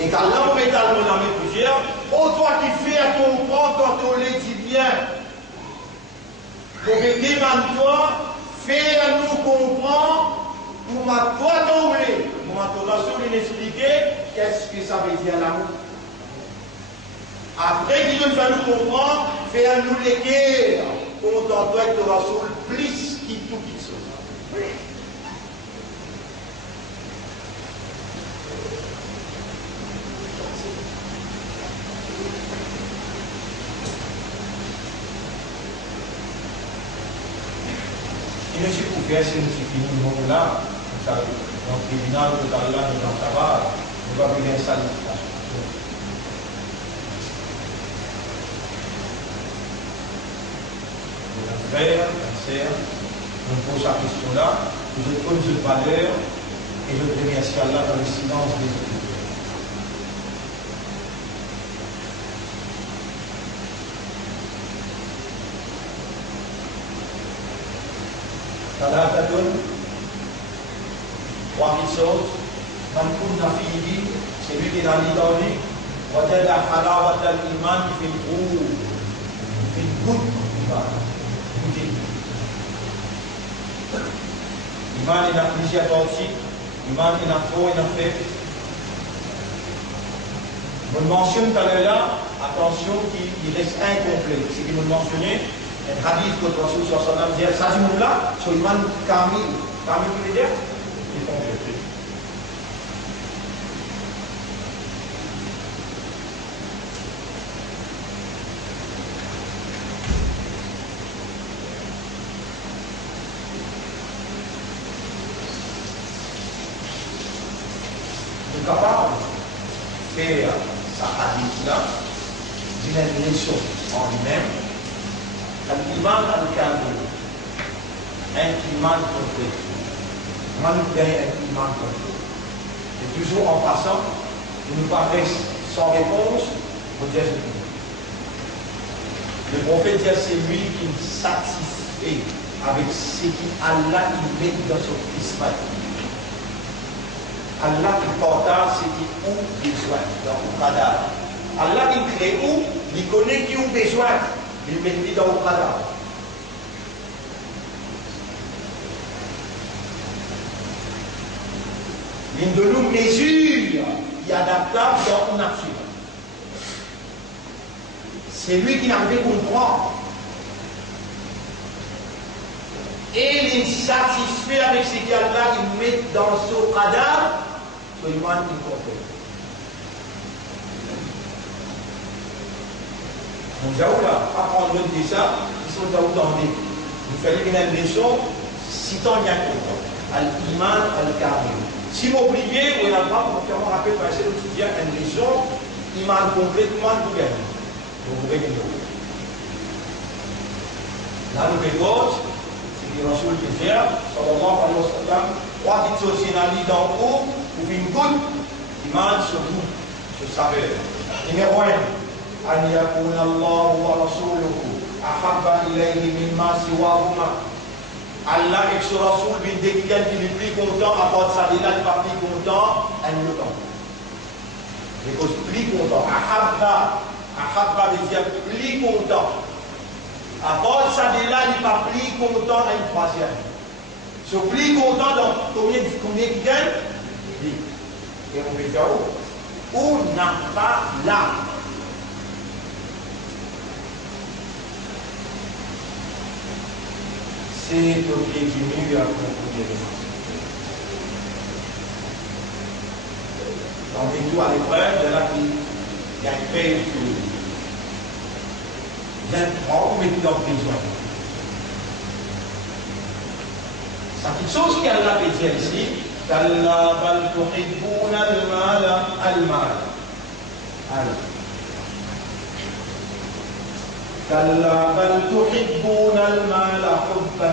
Et quand l'amour est dans la main plusieurs, oh toi qui fais comprendre quand on les dit bien, pour que demande-toi, fais-nous comprendre, pour ma toi tomber, pour ma relation l'expliquer, qu'est-ce que ça veut dire l'amour? Après qu'il nous fait nous comprendre, faire-nous l'équerre, on doit être de la soul plus qui tout qui soit. Il ne suffit pas, si nous suffit, nous sommes là, dans le tribunal de Allah, dans le tabac, nous va vivre une salutation. Frère, sœur, on me pose la question là, je donne une valeur et je remercie Allah dans le silence des autres. Allah te donne trois choses. Man kunna fihi, c'est lui qui l'a dit dans lui, wajada halawat al-iman fi al-qulub, fi al-qulub. Iman il a plusieurs parties, Iman il a trop, il a fait. Je me mentionne tout à l'heure là, attention qu'il reste incomplet. C'est qu'il me mentionnait, un hadith que le Rasul sallallahu alayhi wa sallam dit, ça dit là, sur Iman Kamil. Kamil qui veut dire? Il est complet. Capable de faire sa hadith-là d'une leçon en lui-même, l'iman al-kamil, un iman complet. Moi, nous gagnons un iman complet. Et toujours en passant, il nous paraissent sans réponse au Dieu. Le prophète dit, c'est lui qui me satisfait avec ce qu'Allah met dans son Israël. Allah qui partage ce qui a besoin dans le cadavre. Allah qui crée où, il connaît qui a besoin, il met dans le cadavre. Il de nous mesure qui est adaptable dans une action. C'est lui qui n'a pas comprendre. Et il est satisfait avec ce qu'Allah met dans son cadavre. So iman incomplete. Donc Jaoula, apprendre de ça, ils sont Jaoula. Il fallait qu'il y ait une leçon, si tant bien comprendre. Al-Iman al-Kamil. Si vous oubliez, vous n'avez pas pour faire un rappel, parce que vous dire une leçon, Iman complètement tout gagné. Donc vous voyez là, nous faisons, c'est que le Rasul qui fait, sallallahu alayhi wa sallam, trois petites choses, c'est dans haut, ou une goutte, Iman sur vous. je savais. Numéro 1, أن يكون الله ورسوله أحب إليه مما سواهما. Allah et son Rasoul, dès qu'il est plus content, à part ça, il n'est pas plus content, elle le temps. Because plus content. Ahabba veut dire plus content. À part ça, il n'est pas plus content à une troisième. So plus content dans combien qui gagne? Et on veut dire où n'a pas là. C'est l'objet qui mieux à comprendre. Donc, et tout à l'épreuve, de là il y a une paix sur lui. Il y a un grand métier en prison. Ça fait chose qu'Allah peut dire ici. كلا بل تحبون المال. كلا بل تحبون المال حبا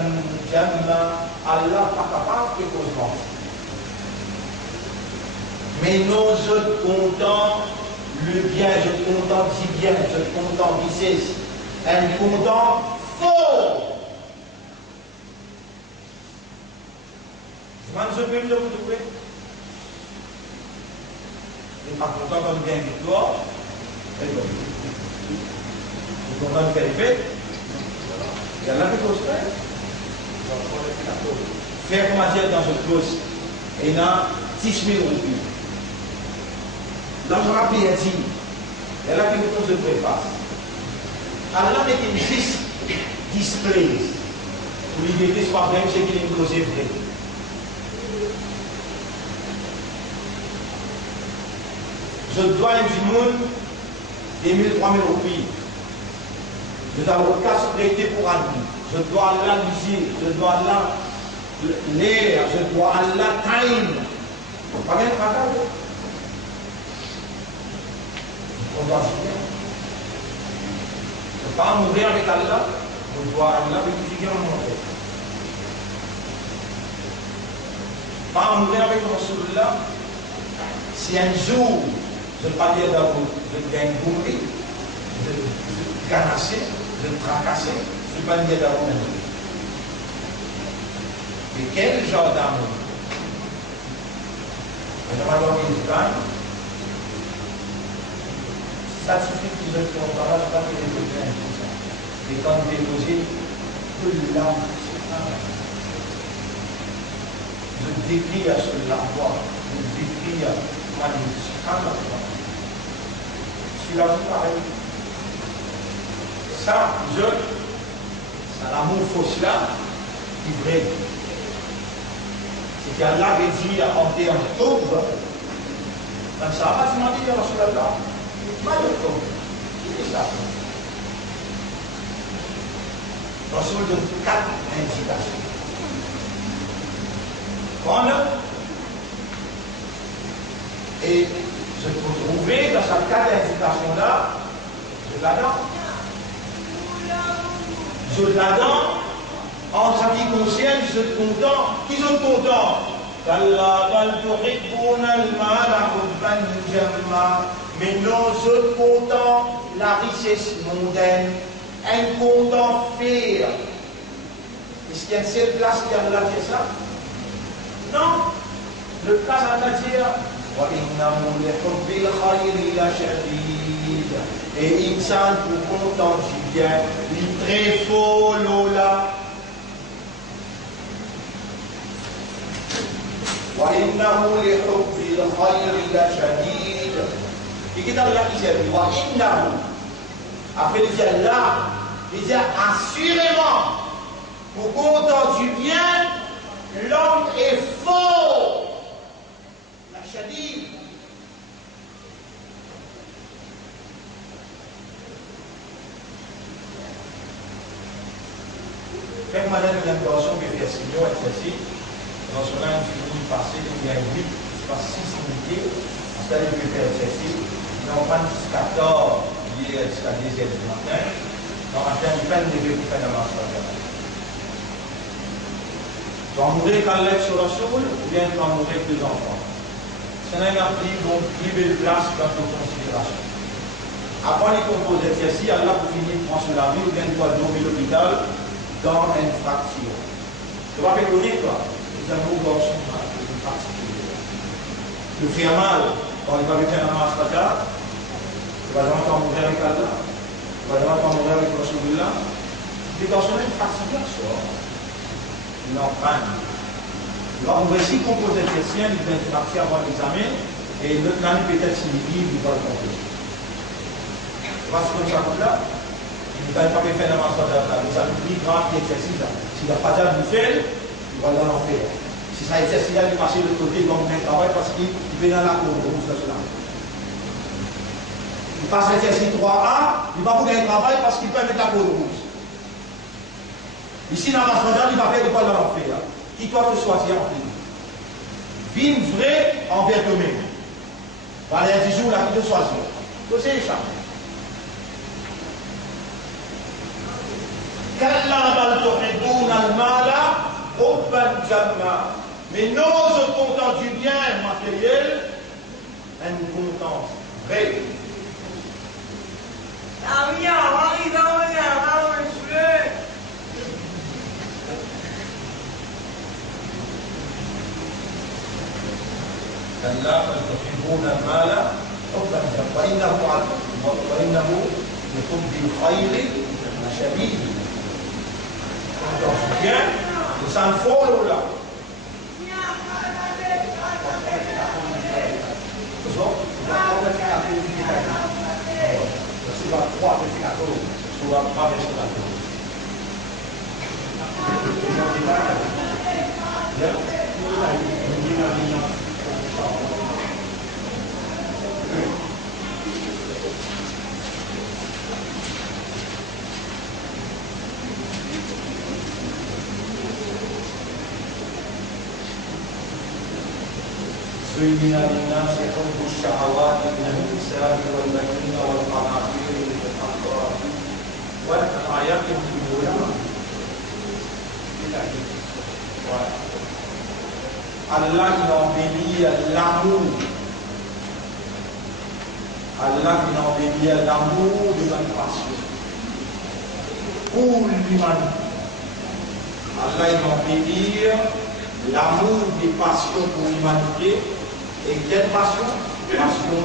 جما. Allah pas capable de cause. Mais nous sommes contents, le bien, je suis content si bien, je suis content qui c'est, un content faux. Je peux le trouver. Je suis pas content comme bien victoire. Je suis content de qu'elle fait. Il y a là quelque chose faire. Faire comment dire dans une clause. Et il y a 10 000 roupies. L'argent a payé dit. Il y a là quelque chose de préface. Allah met une 6 displays. Pour l'idée soit même ce qu'il est causé vrai. Je dois du monde des 1000, 3000 roupies. Je dois le casse prêté pour un nuit. Je dois Allah l'usine. Je dois Allah l'air. Je dois Allah time. Pas bien de travail. On doit signer. Je ne peux pas mourir avec Allah. Je dois Allah vérifier en mon fait. Pas mourir avec Rasulullah. Si un jour, je ne vais pas dire d'abord, je vais bourrer, de canasser, de tracasser, je ne vais pas dire d'amour. Mais quel genre d'amour? Je vais avoir une femme, ça suffit que je ne comprends pas, je ne vais pas que les autres aiment tout ça. Et quand vous déposez, toute l'âme, je décris à ce l'envoi, je décris à ma vie. La vie pareil. Ça, c'est l'amour fausse là, qui est vrai. C'est qu'Allah avait dit à Anté en octobre, comme ça, pas demandé à Rasulallah, mal octobre. Qui est ça? Rasul donne 4 indications. Prendre et je peux trouver dans cette cas d'indication-là, je l'adore. Je l'adore. En ce qui concerne, je suis content. Qui sont contents? Mais non, je suis content la richesse mondaine. Un content faire. Est-ce qu'il y a une seule place qui a fait ça? Non. Le place à dire. Et insan pour content du bien, il est très faux Lola. وإنه لحب الخير لشديد. Et qu'est-ce qu'il dit? وإنه. Après il dit là, il dit assurément, pour content du bien, l'homme est faux. La shadid. Même madame une intervention que fait Seigneur et celle-ci, dans son âme fini passé, il y a 8, c'est pas 6 unités, c'est-à-dire que faire celle-ci, ils n'ont pas jusqu'à 14, hier jusqu'à 10h du matin, dans la matin, ils prennent des vieux pour faire la marche à terre. Tu vas mourir qu'Allah sur la soul, ou bien tu vas mourir avec 2 enfants. c'est un appli dont privé de place dans nos considérations. Avant les composer ceci, Allah pour finir prend sur la vie ou bien doit dormir l'hôpital dans une fracture. Tu vas faire connaître quoi? Les amours gorges une fracture. Le fait mal, quand il va faire un masse patate, tu vas jamais pas mourir avec Allah, tu vas jamais pas mourir avec Rasulullah. Tu dois sonner une fracture sur une empreinte. Alors, on va ici composer chrétien, il vient de fracture avant l'examen, et l'autre année peut-être s'il vit, il va le composer. Parce que ça comme là, il ne va pas faire la masse patate là, mais ça nous dit grave l'exercice là. Si la patate vous fait, il va aller en enfer. Si ça exercice là, il passe de l'autre côté, il va faire un travail parce qu'il va dans la cour, comme ça, cela. Il passe l'exercice 3A, il va faire un travail parce qu'il peut mettre la cour rouge. Ici, dans la masse patate, il va faire de quoi dans l'enfer. Qui doit te choisir en plus? Vine vrai envers toi-même. Voilà, il y a 10 jours là, qui te choisir. C'est ça. Mais non se content du bien matériel, une contente vraie. كلا بل تحبون المال حبا جما وإنه لحب الخير شديد. Bien, ça me faut là. زين للناس حب الشهوات من النساء والبنين والقناطير المقنطرة والآيات الأولى. Allah il embellit l'amour. Allah il embellit l'amour de la passion pour l'humanité. Allah il embellit l'amour des passions pour l'humanité. Et quelle passion? Passion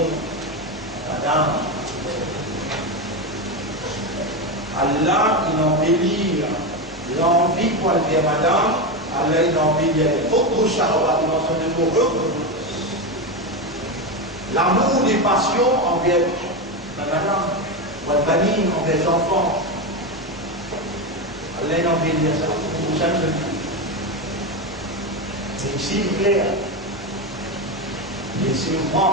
d'Adam. Allah il embellit l'envie pour le dire madame. Allah il embellit beaucoup shahwat dans son amour. L'amour des passions envers madame, ou le banin envers les enfants. Allah il embellit ça. Vous savez, c'est ici clair. Mais c'est moi,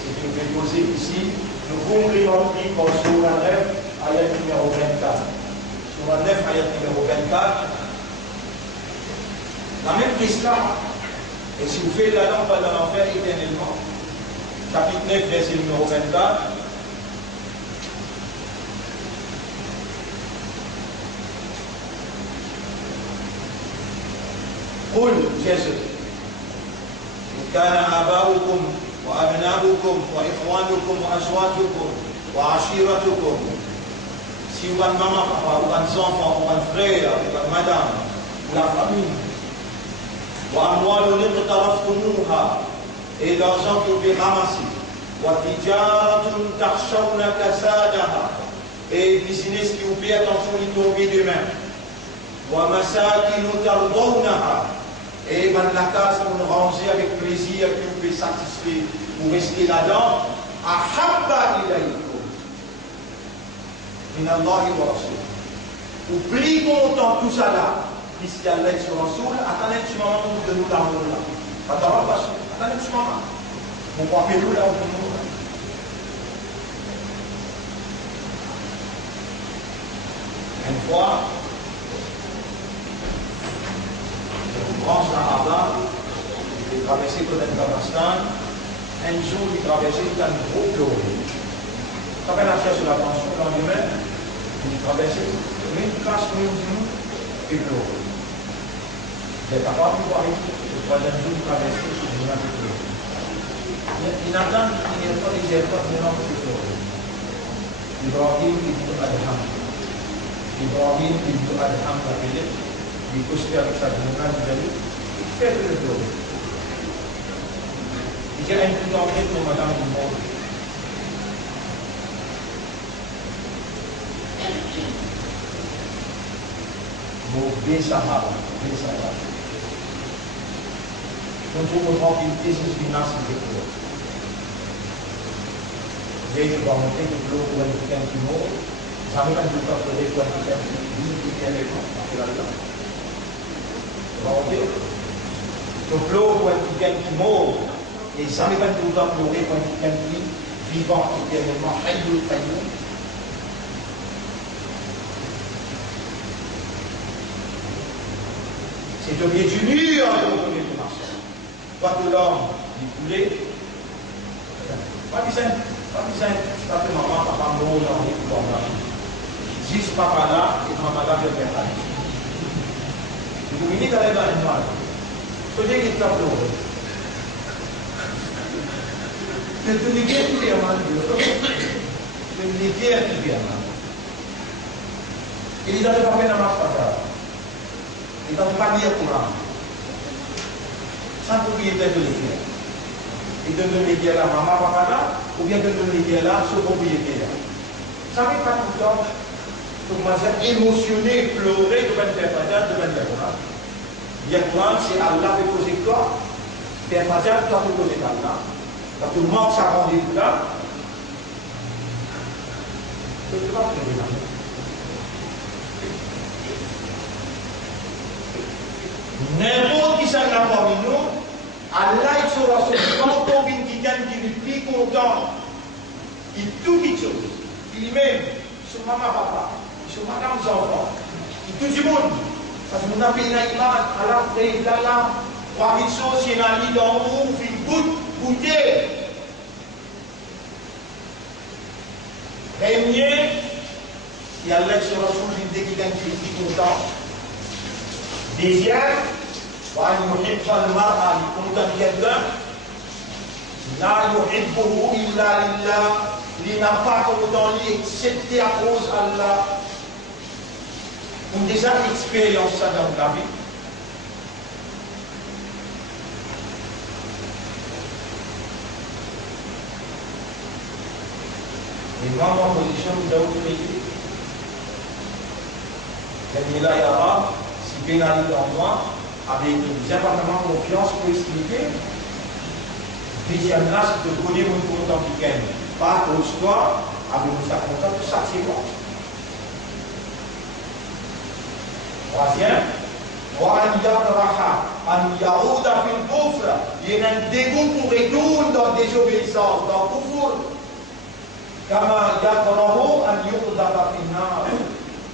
si je vais poser ici, nous pouvons remplir comme sur la 9, ayat numéro 24. Sur la 9, ayat numéro 24, la même question. Et si vous faites la lampe dans l'enfer éternellement, chapitre 9, verset numéro 24, قل Jésus. كان آباؤكم وأبناؤكم وإخوانكم وأزواجكم وعشيرتكم. Si vous avez maman, papa, vous avez enfants, vous avez frère, vous avez madame, la famille. وأموال اقترفتموها. Et l'argent que vous pouvez ramasser. وتجارة تخشون كسادها. Et business qui vous paye attention, il tombe demain. ومساكن ترضونها. Et ben la case pour nous ranger avec plaisir, que vous pouvez satisfaire, vous restez là-dedans. Ahabba ilaykum min Allahi wa Rasul. Ou plus content tout ça là, puisqu'il y a l'aide sur Rasul, attendez un petit moment pour de nous l'amour là. Attendez un petit moment. Vous pouvez nous là où nous là. Une fois, France Sahaba, il traversait tout l'Afghanistan. Un jour, il traversait un gros pleurer. Ça fait la chasse sur la tension, le lendemain, il traversait une classe pour nous et pleurer. Il n'est pas capable de voir le troisième jour, il traversait sur une pleurer. binatang ini apa dijelaskan memang itu. Ibrahim ibnu Adham. Ibrahim ibnu Adham katanya di usia kesadaran dari itu. Jika yang kita lihat memandang umur, besahabat. Untuk menghormati Yesus binasa itu. Jadi bahwa itu perlu kualifikasi timur, sampaikan juga perlu kualifikasi di Eropa, Australia. Bahwa itu perlu kualifikasi timur, et sampaikan juga perlu kualifikasi vivant éternellement, hayyul qayyum. C'est au pied du mur que vous pouvez marcher. Pas que l'homme du poulet. Pas bisa, tapi maman, papa, mau dans les pouvoirs. Juste papa là, et maman là, je vais faire. Vous venez d'aller dans une malle. Soyez les tableaux. C'est une guerre qui est mal. C'est une guerre qui est mal. Il n'avait pas fait la marche par là. Il ne va pas lire le Coran. Sans propriétaire de l'église. Il donne l'église à maman, papa là, ou bien donne l'église là, ce propriétaire. Ça ne fait pas tout le temps. Donc, moi, j'ai émotionné, pleuré devant le Père Fadal, devant le Coran. Bien Coran, c'est Allah qui pose quoi? Père Fadal, toi, tu poses Allah. Quand tout le monde s'attendait là, je ne sais pas ce que je veux dire. N'importe qui s'en a parmi nous, Allah il sera son combien quelqu'un qui est plus content, il tout quelque chose, il même, sur maman papa, sur madame enfants, il tout le monde, parce que nous avons payé l'image, Allah fait là, trois mille choses, il y a un lit dans le il goûter. Premier, et Allah sera sur quelqu'un qui est plus content. Deuxième, وأن يحب المرأة لكم quelqu'un لا يحبه إلا لله il n'a pas content lui excepté à cause d'Allah. On a déjà expérience ça dans la vie. Et moi, ma position, d'autres pays, comme il a arabe, si pénalité en moi, avec simplement confiance pour expliquer. Deuxième là, c'est de connaître mon content qui gagne. Pas pour toi, avec mon sac content, tout ça c'est bon. Troisième, il y a un dégoût pour retourner dans la désobéissance, dans le kufur.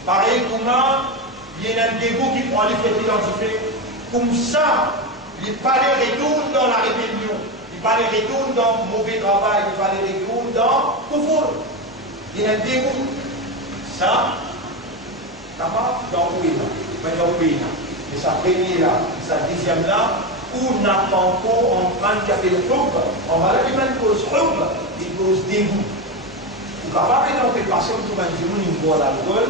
Pareil comment il y a un dégoût qui prend les faits identifiés. Comme ça, il fallait retourner dans la rébellion, il fallait retourner dans le mauvais travail, il fallait retourner dans le kufur. Il y a un dégoût. Ça, comment? Dans le pays. Mais ça premier là, ça deuxième là, où n'a pas encore en train de faire le hub. On va la même cause hub, il cause dégoût. Vous capable d'en faire passer tout le monde, il boit l'alcool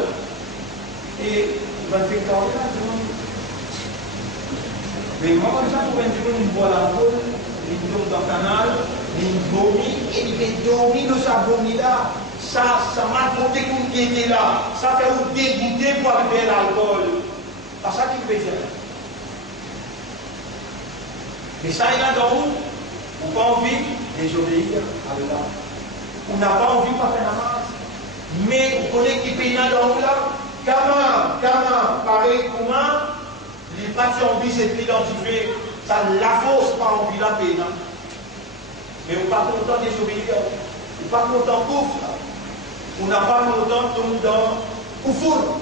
et il va faire quand même. Mais moi, comme ça, pour il boit l'alcool, il tombe dans le canal, il vomit et il fait dormir de sa vomi là. Ça m'a monté comme qui était là. Ça fait vous dégoûter pour arriver à l'alcool. C'est ça qu'il fait dire. Mais ça, il y a dans vous, on n'a pas envie de désobéir à Allah. On n'a pas envie de faire la masse. Mais vous connaissez qui paye dans vous là. Comment, pareil, comment, les parties envie c'est identifié. Ça la force pas envie la paix. Mais on n'a pas content de désobéir. On n'est pas content de couvre. On n'a pas content de tomber dans le kufur.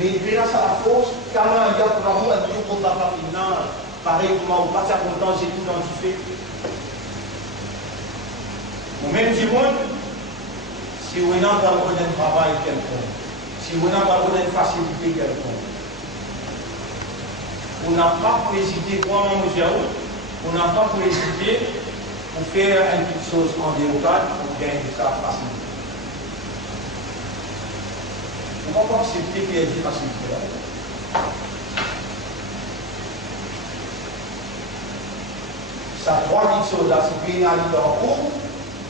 Mais grâce à la force, comment il y a pour l'amour, il y a pour la famille. Pareil, comment on passe à content, c'est tout identifié. Au même monde, si on n'a pas de travail quelconque, si on n'a pas de facilité quelconque, on n'a pas pour hésiter, on n'a pas pour hésiter pour faire une petite chose en déocade, pour gagner ça facilement. Pourquoi pas accepter qu'il y ait des facilités là? Ça trois petites choses là, c'est qu'il y a en cours,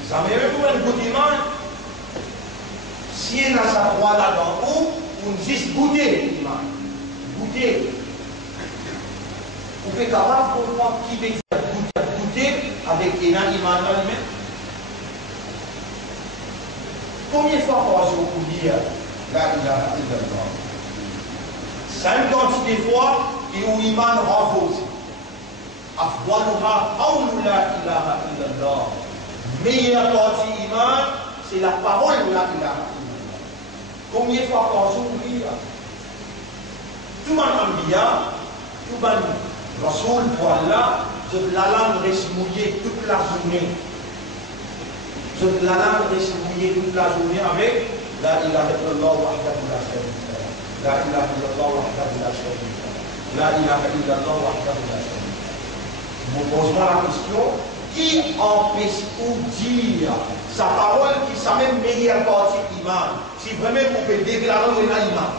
ça met même un goût d'image. Si il y a ça trois là dans haut, on juste goûter l'image. Goûter. Vous êtes capable de comprendre qui veut dire goûter avec une image dans lui-même. Combien de fois par jour vous dire la ilaha illallah? 50 des fois, et où l'imam renforce. Afdaluha qawlu la ilaha illallah. Meilleure partie iman, c'est la parole de la ilaha illallah. Combien de fois par jour vous dire? Tout le monde ambiya, tout le monde Rasoul pour Allah, la langue reste mouillée toute la journée. La langue reste mouillée toute la journée avec la ilaha illallah wahdahu la sharika lahu. La ilaha illallah wahdahu la sharika lahu. La ilaha illallah wahdahu la sharika lahu. Vous posez la question, qui empêche ou dire sa parole qui sa même meilleure partie iman? Si vraiment vous pouvez déclarer un iman.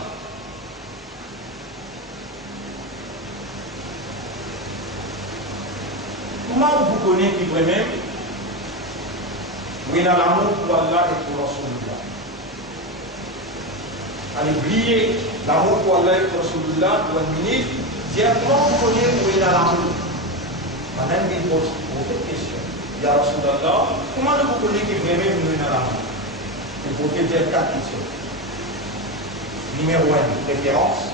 Comment vous connaissez qui vraiment oui, dans l'amour pour Allah et pour Rasulullah. Allez, oubliez l'amour pour Allah et pour Rasulullah, pour un ministre, comment vous connaissez oui, dans l'amour? Madame, il pose beaucoup de questions. Il y a Rasulullah, comment vous connaissez qui vraiment oui, dans l'amour? Il faut dire 4 questions. Numéro 1, référence.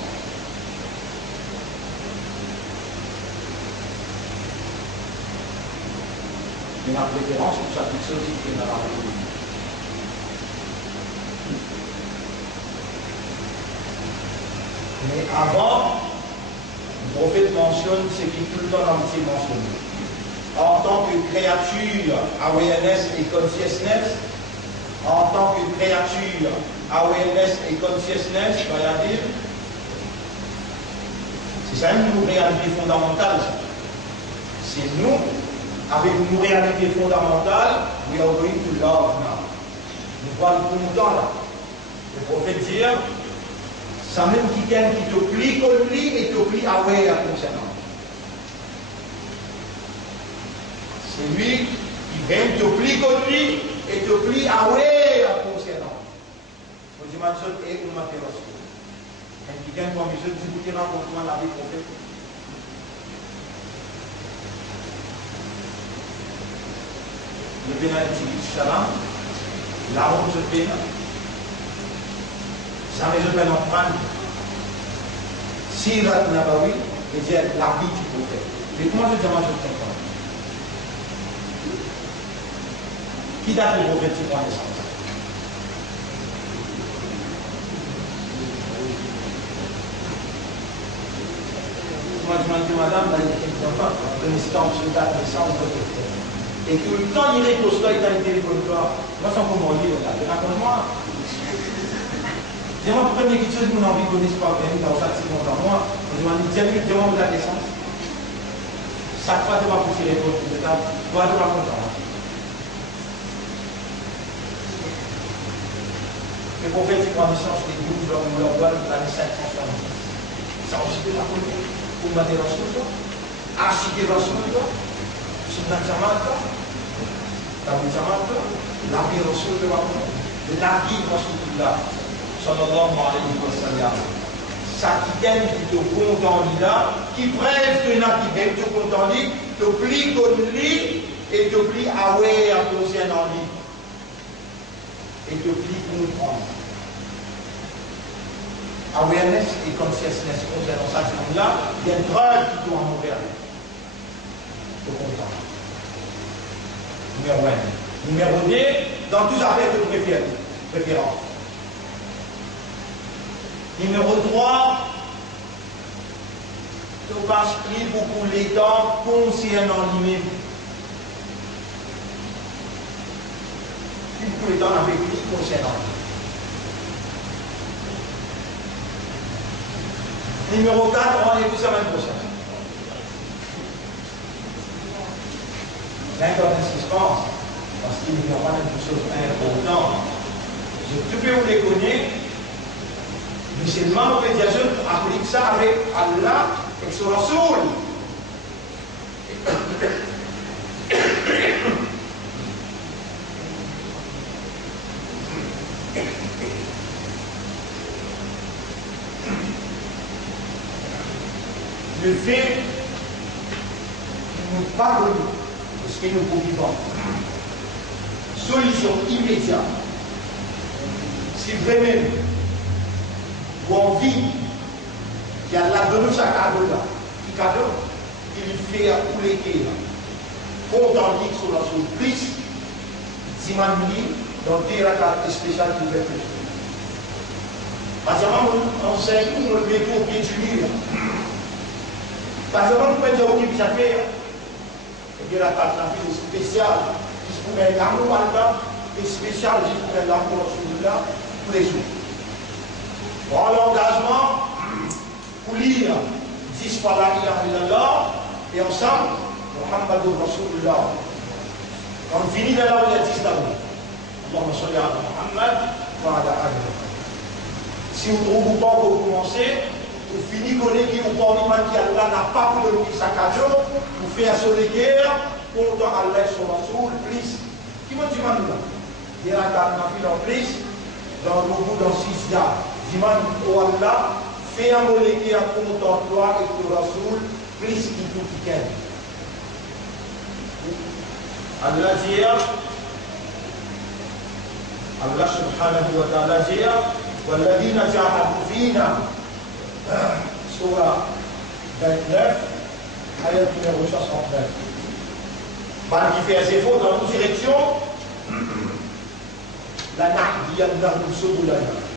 Il y a une référence pour chaque chose qui est dans la Bible. Mais avant, le prophète mentionne ce qui tout le temps dans le mentionné. En tant que créature, awareness et consciousness, en tant que créature, awareness et consciousness, c'est-à-dire, c'est ça une réalité fondamentale. C'est nous. Avec une réalité fondamentale, we are going to love now. Nous voyons tout le temps là. Le prophète dit, ça même quelqu'un qui te plie comme lui et te plie aware concernant. C'est lui qui vient te plie comme lui et te plie aware concernant. Vous dites, je suis un matin. Quelqu'un comme je dis, vous direz comment la vie prophète. Le pénalty du salam, la honte de peine, jamais je peine en prendre. Sirat Nabawi, et dire la vie du prophète. Mais comment je demande je comprends? Qui date le prophète qui prend naissance? Moi je demande que madame, elle dit pas, le instant je date de naissance de prophète. Et que le temps il est au sol, il a un téléphone, moi, sans comment lire, raconte-moi. Dis-moi, première chose, mon envie de connaître pas bien, dans chaque seconde à moi, je demande, dis-moi, la naissance. Chaque fois, tu vas pousser les choses, tu vas te raconter. Le prophète, il prend naissance des 12 hommes, leur voile, l'année 570. Ça, on se fait la connaître. Pour m'aider dans ce temps, archiver dans ce temps. La vie Rasulullah, la vie Rasulullah, sallallahu alayhi wa sallam. Ça qui t'aime, qui te contente là, qui presse de là, qui vient te contente, te plie comme lui, et te plie aware concernant lui. Et te plie comprendre. Awareness et consciousness concernant ça, là, il y a un drôle qui doit en ouvrir. Te comprendre. Numéro 1. Numéro 2, dans tous les affaires de préférence. Numéro 3, tu passes plus beaucoup les temps concernant lui-même. Plus beaucoup les temps avec lui concernant lui. Numéro 4, on est tout ça même prochain. L'incarnation. France, parce qu'il n'y a pas quelque chose d'important. Je peux vous les connaître, musulmans, médiation, applique ça avec Allah et son Rasoul. Le fait nous pardonner de ce que nous vivons. Solution immédiate. Si vraiment vous avez envie qu'il y a la donne chaque cadeau là, qui cadeau, il fait à tous les pays là. Content dit sur la surprise, Zimani, dans des racailles spéciales qui fait plus. Parce que on enseigne où on le met au pied du mur. Parce que on peut dire qu'il y a fait, il y a la carte spéciale, qui se pourrait l'amour là, et spécial, qui se pourrait l'amour là, tous les jours. Pour l'engagement, pour lire 10 fois la ilaha illallah, et ensemble, Muhammadur Rasulullah. Quand on finit de là, on a 10 d'amour. Allahumma salli ala Muhammad wa ala ali. Si vous ne trouvez pas pour commencer, vous finissez qu'on est qui vous parle qui Allah n'a pas pour le sac à dos, vous faites un sur les guerres, pour Allah sur Rasoul, plus. Qui m'a dit maintenant? Il y a un fil en plus, dans le bout dans 6 gars. Diman au Allah, fait un molégué à pour ton gloire et pour Rasoul, plus qu'il tout qui gagne. Allah dit, Allah subhanahu wa ta'ala dit, والذين جاهدوا فينا سورة 29 آية numéro 69. Mal qui fait assez faux dans nos directions, la nahdiyannahum subulana.